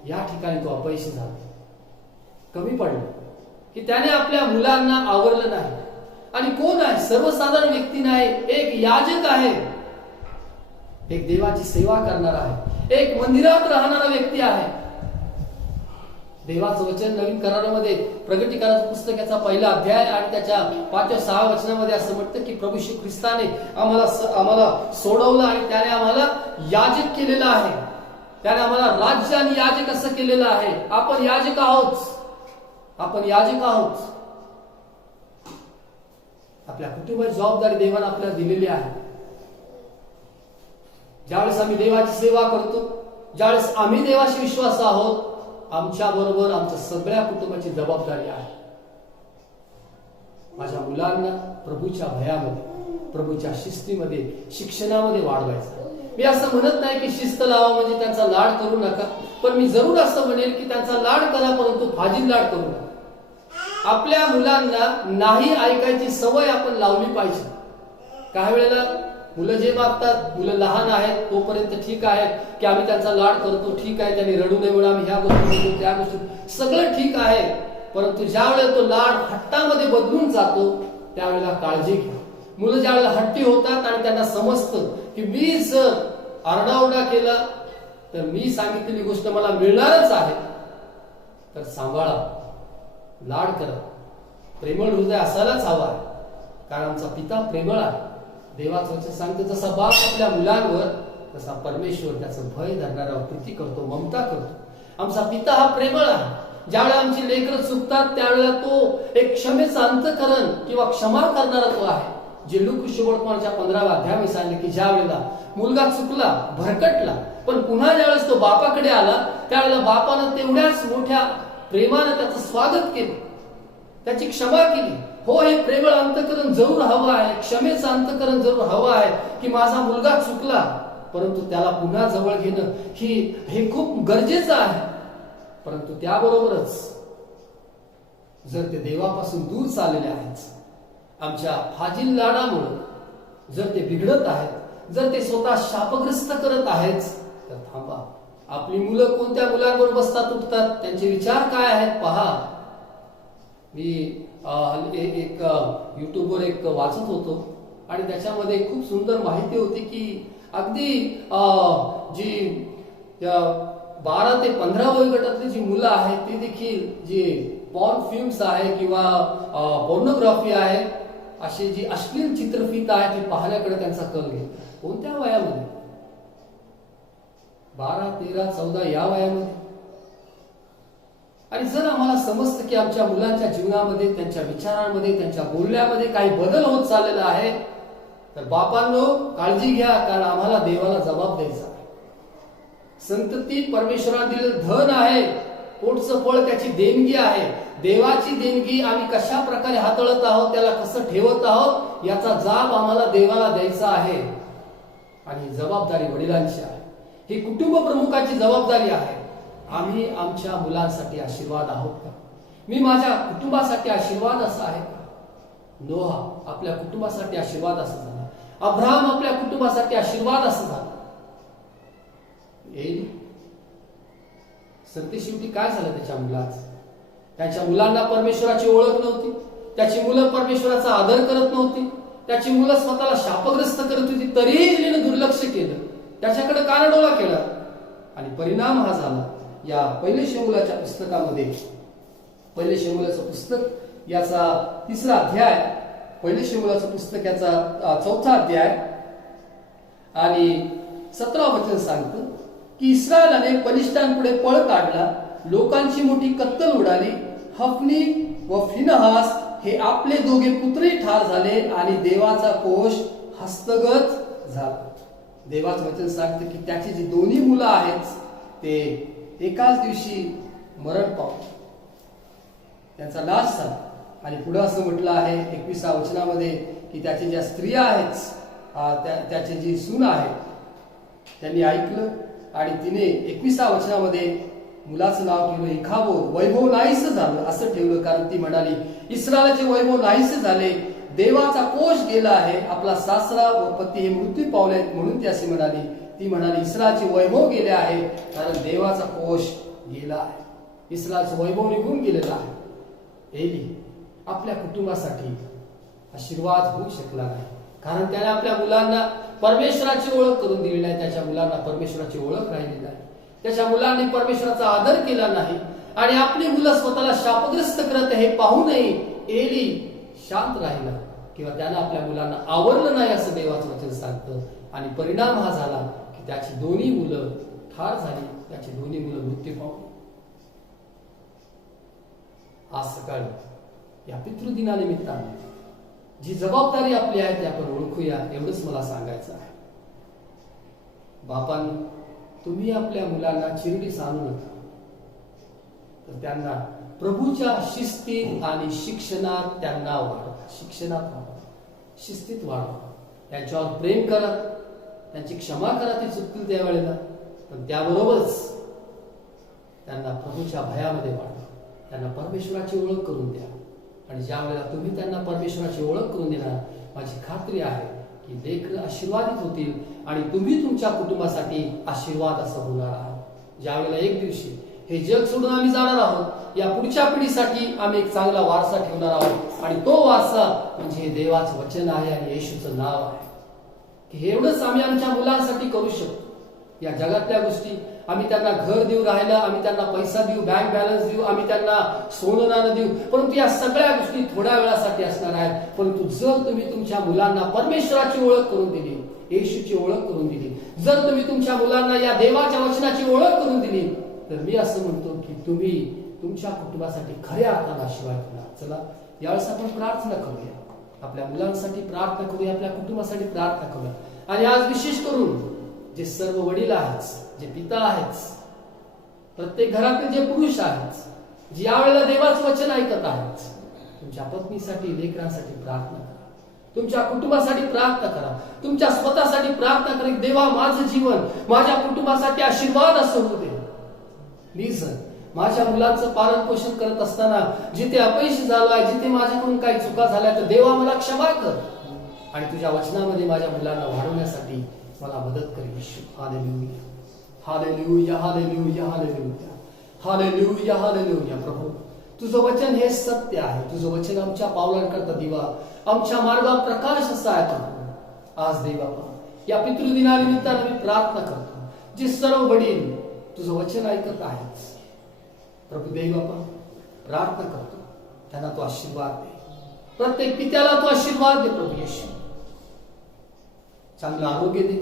या ठिकाणी तो अपयशी झाला, कमी पडला की त्याने आपल्या मुलांना आवरलं नाही. आणि कोण आहे? सर्वसाधारण व्यक्ती नाही, एक याजक आहे, एक देवाची सेवा करणारा आहे, एक मंदिरात राहणारा व्यक्ती आहे. देवाचं वचन नवीन करारामध्ये प्रगटीकरणाचं पुस्तक याचा 1ला अध्याय आणि त्याच्या 5-6 वचनामध्ये असं म्हणतं की प्रभू श्री ख्रिस्ताने आम्हाला सोडवलं आणि त्याने आम्हाला याजक केलेलं आहे. त्याने आम्हाला राज्य आणि याजक असं केलेलं आहे. आपण याजक आहोत, आपण याजक आहोत. आपल्या कुटुंबाची जबाबदारी देवाने आपल्याला दिलेली आहे. ज्यावेळेस आम्ही देवाची सेवा करतो, ज्यावेळेस आम्ही देवाशी विश्वास आहोत, आमच्या बरोबर आमच्या सगळ्या कुटुंबाची जबाबदारी आहे माझ्या मुलांना प्रभूच्या भयामध्ये, प्रभूच्या शिस्तीमध्ये, शिक्षणामध्ये वाढवायचं. मी असं म्हणत नाही की शिस्त लावा म्हणजे त्यांचा लाड करू नका, पण मी जरूर असं म्हणेल की त्यांचा लाड करा, परंतु फाजील लाड करू नका. आपल्या मुलांना नाही ऐकायची सवय आपण लावली पाहिजे. काही वेळेला मुलं जे मागतात, मुलं लहान आहेत तोपर्यंत ठीक आहे की आम्ही त्यांचा लाड करतो, ठीक आहे, त्यांनी रडू नये म्हणून आम्ही ह्या गोष्टी करतो, त्या गोष्टी सगळं ठीक आहे. परंतु ज्या वेळेला तो लाड हट्टामध्ये बदलून जातो त्यावेळेला काळजी घ्या. मुलं ज्या वेळेला हट्टी होतात आणि त्यांना समजतं की मी जर आरडाओरडा केला तर मी सांगितलेली गोष्ट मला मिळणारच आहे, तर सांभाळा, लाड करा. प्रेमळ हृदय असायलाच हवा आहे, कारण आमचा पिता प्रेमळ आहे. देवाचं वचन सांगतं जसा बाप आपल्या मुलांवर, तसा परमेश्वर त्याचं भय धरणाऱ्यावर प्रीती करतो, ममता करतो. आमचा पिता हा प्रेमळ आहे. ज्यावेळेला आमची लेकरं चुकतात त्यावेळेला तो एक क्षमेचं अंतःकरण किंवा क्षमा करणारा तो आहे. जे लूक शुभवर्तमानाच्या 15व्या अध्यायामध्ये सांगितले की ज्या वेळेला मुलगा चुकला, भरकटला, पण पुन्हा ज्यावेळेस तो बापाकडे आला त्यावेळेला बापानं तेवढ्याच मोठ्या प्रेमानं त्याचं स्वागत केलं, त्याची क्षमा केली. हो, हे प्रेमळ अंतःकरण जरूर हवं आहे, क्षमेचं अंतःकरण जरूर हवं आहे की माझा मुलगा चुकला परंतु त्याला पुन्हा जवळ घेणं हे खूप गरजेचं आहे. परंतु त्याबरोबरच जर ते देवापासून दूर चाललेले आहेत, आमच्या फाजील लाडामुळे जर ते बिघडत आहेत, जर ते स्वतः शापग्रस्त करत आहेत, तर थांबा. आपली मुलं कोणत्या मुलांबरोबर बसतात उठतात, त्यांचे विचार काय आहेत पहा. मी एक युट्यूबवर एक वाचत होतो आणि त्याच्यामध्ये खूप सुंदर माहिती होती की अगदी जी 12 ते 15 वयोगटातली जी मुलं आहेत ते देखील जे पॉर्न फिल्म्स आहे किंवा पोर्नोग्राफी आहे, अशी जी अश्लील चित्रफित आहे ती पाहण्याकडे त्यांचा कल घेतो. कोणत्या वयामध्ये? 12, 13, 14 या वयामध्ये. आणि जर आम्हाला समजतं की आमच्या मुलांच्या जीवनामध्ये, त्यांच्या विचारांमध्ये, त्यांच्या बोलण्यामध्ये काही बदल होत चाललेला आहे, तर बापांनो काळजी घ्या, कारण आम्हाला देवाला जबाब द्यायचा आहे. संतती परमेश्वराने दिलेलं धन आहे, पोटचं फळ त्याची देणगी आहे. देवाची देणगी आम्ही कशा प्रकारे हाताळत आहोत, त्याला कसं ठेवत आहोत, याचा जाब आम्हाला देवाला द्यायचा आहे. आणि जबाबदारी वडिलांची आहे, ही कुटुंब प्रमुखाची जबाबदारी आहे. आम्ही आमच्या मुलांसाठी आशीर्वाद आहोत का? मी माझ्या कुटुंबासाठी आशीर्वाद असा आहे का? नोहा आपल्या कुटुंबासाठी आशीर्वाद असं झाला, अब्राहम आपल्या कुटुंबासाठी आशीर्वाद असं झाला. सरतेशेवटी काय झालं त्याच्या मुलाचं? त्याच्या मुलांना परमेश्वराची ओळख नव्हती, त्याची मुलं परमेश्वराचा आदर करत नव्हती, त्याची मुलं स्वतःला शापग्रस्त करत होती, तरीही तिने दुर्लक्ष केलं, त्याच्याकडे कानाडोळा केला. आणि परिणाम हा झाला. या पहिले शमूएलच्या पुस्तकामध्ये, पहिले शमूएलचं पुस्तक याचा 3रा अध्याय, पहिले शमूएलचं पुस्तक याचा 4था अध्याय आणि 17 वचन सांगतं की इस्रायलाने पलिष्ठांपुढे पळ काढला, लोकांची मोठी कत्तल उडाली. हफनी व फिनहास हे आपले दोघे पुत्रही ठार झाले आणि देवाचा कोष हस्तगत झाला. देवाचं वचन सांगतं की त्याची जी दोन्ही मुलं आहेत ते एकाच दिवशी मरण पावले, त्यांचा नाश झाला. आणि पुढे असं म्हटलं आहे 21व्या वचनामध्ये की त्याच्या ज्या स्त्रिया आहेत, त्याची जी सून आहे, त्यांनी ऐकलं आणि तिने 21व्या वचनामध्ये मुलाचं नाव ठेवलं इखाबोद, वैभव नाहीस झालं असं ठेवलं, कारण ती म्हणाली इस्रायलाचे वैभव नाहीस झाले, देवाचा कोष गेला आहे, आपला सासरा व पती हे मृत्यू पावलेत म्हणून ती अशी म्हणाली. ती म्हणाली इस्रायलचे वैभव गेले आहे, कारण देवाचा कोष गेला आहे, इस्रायलचं वैभव निघून गेलेला आहे. एली आपल्या कुटुंबासाठी आशीर्वाद होऊ शकला नाही, कारण त्याने आपल्या मुलांना परमेश्वराची ओळख करून दिली नाही, त्याच्या मुलांना परमेश्वराची ओळख राहिली नाही, त्याच्या मुलांनी परमेश्वराचा आदर केला नाही. आणि आपली मुलं स्वतःला शापग्रस्त करत हे पाहूनही एली शांत राहिला किंवा त्यानं आपल्या मुलांना आवरलं नाही असं देवाचं वचन सांगतं. आणि परिणाम हा झाला की त्याची दोन्ही मुलं ठार झाली, त्याची दोन्ही मुलं मृत्यू पावली. आज सकाळी या पितृदिनानिमित्ताने जी जबाबदारी आपली आहे ती आपण ओळखूया, एवढंच मला सांगायचं आहे. बापांनो, तुम्ही आपल्या मुलांना चिरडीस आणू नका, तर त्यांना प्रभूच्या शिस्तीत आणि शिक्षणात त्यांना वाढवा. शिस्तीत वाढवा. त्यांच्यावर प्रेम करा, त्यांची क्षमा करा ते चुकतील त्यावेळेला, पण त्याबरोबरच त्यांना प्रभूच्या भयामध्ये वाढवा. त्यांना परमेश्वराची ओळख करून द्या. आणि ज्या वेळेला तुम्ही त्यांना परमेश्वराची ओळख करून देणार, माझी खात्री आहे की लेकरं आशीर्वादित होतील आणि तुम्ही तुमच्या कुटुंबासाठी आशीर्वाद असं होणार आहात. ज्या वेळेला एक दिवशी हे जग सोडून आम्ही जाणार आहोत, या पुढच्या पिढीसाठी आम्ही एक चांगला वारसा ठेवणार आहोत. आणि तो वारसा म्हणजे हे देवाचं वचन आहे आणि येशूचं नाव आहे. की हे एवढंच आम्ही आमच्या मुलांसाठी करू शकतो. या जगातल्या गोष्टी आम्ही त्यांना घर देऊ राहिला, आम्ही त्यांना पैसा देऊ, बँक बॅलन्स देऊ, आम्ही त्यांना सोनं नाणं देऊ, परंतु या सगळ्या गोष्टी थोड्या वेळासाठी असणार आहेत. परंतु जर तुम्ही तुमच्या मुलांना परमेश्वराची ओळख करून दिली, येशूची ओळख कवेळेस दिली, जर तुम्ही तुमच्या मुलांना या देवाच्या वचनाची ओळख करून दिली, तर मी असं म्हणतो की तुम्ही तुमच्या कुटुंबासाठी खऱ्या अर्थाने आशीर्वाद होणार. चला यावेळेस आपण प्रार्थना करूया, आपल्या मुलांसाठी प्रार्थना करूया, आपल्या कुटुंबासाठी प्रार्थना करूया. आणि आज विशेष करून जे सर्व वडील आहेत, जे पिता आहेत, प्रत्येक घरातील जे पुरुष आहेत, जे यावेळेला देवाचं वचन ऐकत आहेत, तुमच्या पत्नीसाठी, लेकरांसाठी प्रार्थना करा, तुमच्या कुटुंबासाठी प्रार्थना करा, तुमच्या स्वतःसाठी प्रार्थना करा. देवा, माझं जीवन माझ्या कुटुंबासाठी आशीर्वाद असं होऊ दे. प्लीज माझ्या मुलांचं पालन पोषण करत असताना जिथे अपयश झालो आहे, जिथे माझ्याकडून काही चुका झाल्या, तर देवा मला क्षमा कर आणि तुझ्या वचनामध्ये माझ्या मुलांना वाढवण्यासाठी मला मदत कर Yeshu. Hallelujah, hallelujah, hallelujah, hallelujah, hallelujah, hallelujah. प्रभू, तुझं वचन हे सत्य आहे. तुझं वचन आमच्या पावलांकरता दिवा, आमच्या मार्गावर प्रकाश असा आहे. प्रभू, आज देव बाबा, या पितृदिनानिमित्तानं मी प्रार्थना करतो, जे सर्व वडील तुझं वचन ऐकत आहेत, प्रभू देव बाबा, प्रार्थना करतो त्यांना तू आशीर्वाद दे. प्रत्येक पित्याला तू आशीर्वाद दे प्रभू येशू. चांगलं आरोग्य दे.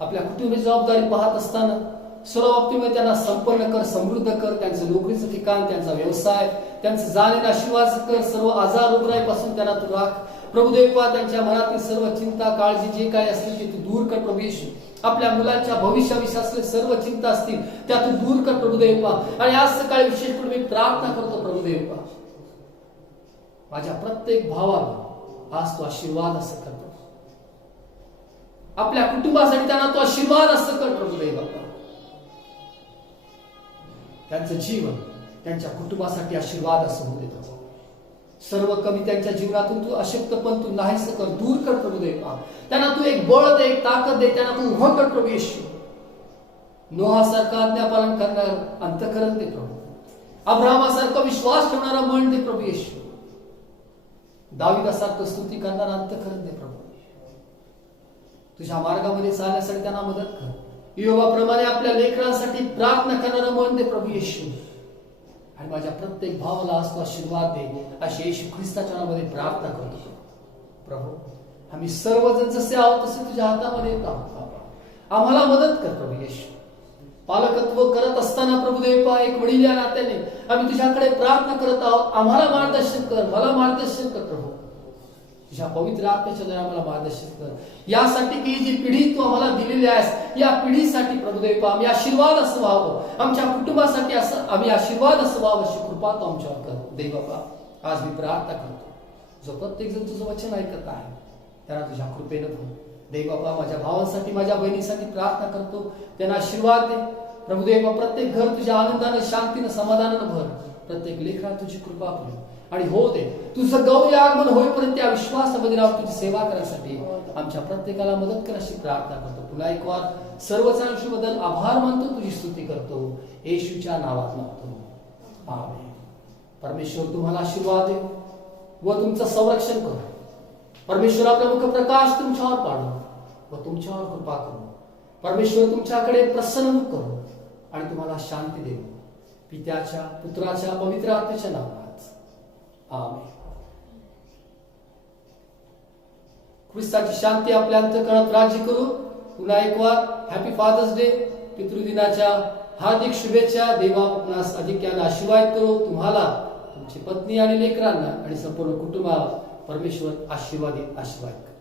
आपल्या कुटुंबाची जबाबदारी पाहत असताना सर्व बाबतीमध्ये त्यांना संपन्न कर, समृद्ध कर. त्यांचं नोकरीचं ठिकाण, त्यांचा व्यवसाय, त्यांचं जाणीन आशीर्वाद कर. सर्व आजार रोगराईपासून त्यांना तू राख प्रभू देवा. त्यांच्या मनातील सर्व चिंता, काळजी जे काय असतील ते तू दूर कर प्रभू येशू. आपल्या मुलांच्या भविष्याविषयी असले सर्व चिंता असतील त्या तू दूर कर प्रभू देवा. आणि आज सकाळी विशेष करून मी प्रार्थना करतो प्रभू देवा, माझ्या प्रत्येक भावाला आज तू आशीर्वाद असं करतो. आपल्या कुटुंबासाठी त्यांना तो आशीर्वाद असं कर प्रभू देवा. त्यांचं जीवन त्यांच्या कुटुंबासाठी आशीर्वाद असं होऊ देतो. सर्व कमी त्यांच्या जीवनातून तू अशक्तपण तू नाहीस कर, दूर कर प्रभू देवा. त्यांना तू एक बळ दे, एक ताकद दे, त्यांना तू उभं कर प्रभू येशू. नोहासारखं आज्ञापालन करणार अंतःकरण दे प्रभू. अब्राहमासारखं विश्वास ठेवणारा मन दे प्रभू येशू. दाविदासारखं स्तुती करणारा अंतःकरण दे प्रभू. तुझ्या मार्गामध्ये चालण्यासाठी त्यांना मदत कर. योगाप्रमाणे आपल्या लेकरांसाठी प्रार्थना करणारं मन दे प्रभू येशू. आणि माझ्या प्रत्येक भावाला आज तू आशीर्वाद दे, अशी येशू ख्रिस्ताच्या नावामध्ये प्रार्थना करतो प्रभू. आम्ही सर्वजण जसे आहोत तसे तुझ्या हातामध्ये येत आहोत बाबा. आम्हाला मदत कर प्रभू येशू. पालकत्व करत असताना प्रभू देवा, एक वडील या नात्याने आम्ही तुझ्याकडे प्रार्थना करत आहोत. आम्हाला मार्गदर्शन कर, मला मार्गदर्शन कर प्रभू. तुझ्या पवित्र आत्म्याच्या द्वारे आम्हाला मार्गदर्शन कर. यासाठी की जी पिढी तू आम्हाला दिलेली आहेस, या पिढीसाठी प्रभू देवा आम्ही आशीर्वाद असं व्हावं, आमच्या कुटुंबासाठी असं आम्ही आशीर्वाद असं व्हावं, अशी कृपा तू आमच्यावर कर देव बाबा. आज मी प्रार्थना करतो, जो प्रत्येक जण तुझं वचन ऐकत आहे त्यांना तुझ्या कृपेनं भर देव बाबा. माझ्या भावांसाठी, माझ्या बहिणीसाठी प्रार्थना करतो, त्यांना आशीर्वाद दे प्रभू देवा. प्रत्येक घर तुझ्या आनंदानं, शांतीनं, समाधानानं भर. प्रत्येक लेकरा तुझी कृपा कर आणि हो दे. तुझं गौरी आगमन होईपर्यंत त्या विश्वासामध्ये राहून तुझी सेवा करण्यासाठी आमच्या प्रत्येकाला मदत कर अशी प्रार्थना करतो. पुन्हा एक वार सर्वच आयुष्याबद्दल आभार मानतो, तुझी स्तुती करतो येशूच्या नावात मागतो, आमेन. परमेश्वर तुम्हाला आशीर्वाद दे व तुमचं संरक्षण करो. परमेश्वर आपला मुख प्रकाश तुमच्यावर पाडो व तुमच्यावर कृपा करो. परमेश्वर तुमच्याकडे प्रसन्न करो आणि तुम्हाला शांती देऊ. पित्याच्या, पुत्राच्या, पवित्र आत्म्याच्या नावात, आमेन. ख्रिस्ताची शांती आपल्या अंतःकरणात राज्य करू. पुन्हा एक वार हॅपी फादर्स डे, पितृदिनाच्या हार्दिक शुभेच्छा. देवा आपणास अधिक्याने आशीर्वाद करो. तुम्हाला, तुमची पत्नी आणि लेकरांना आणि संपूर्ण कुटुंबाला परमेश्वर आशीर्वाद करो.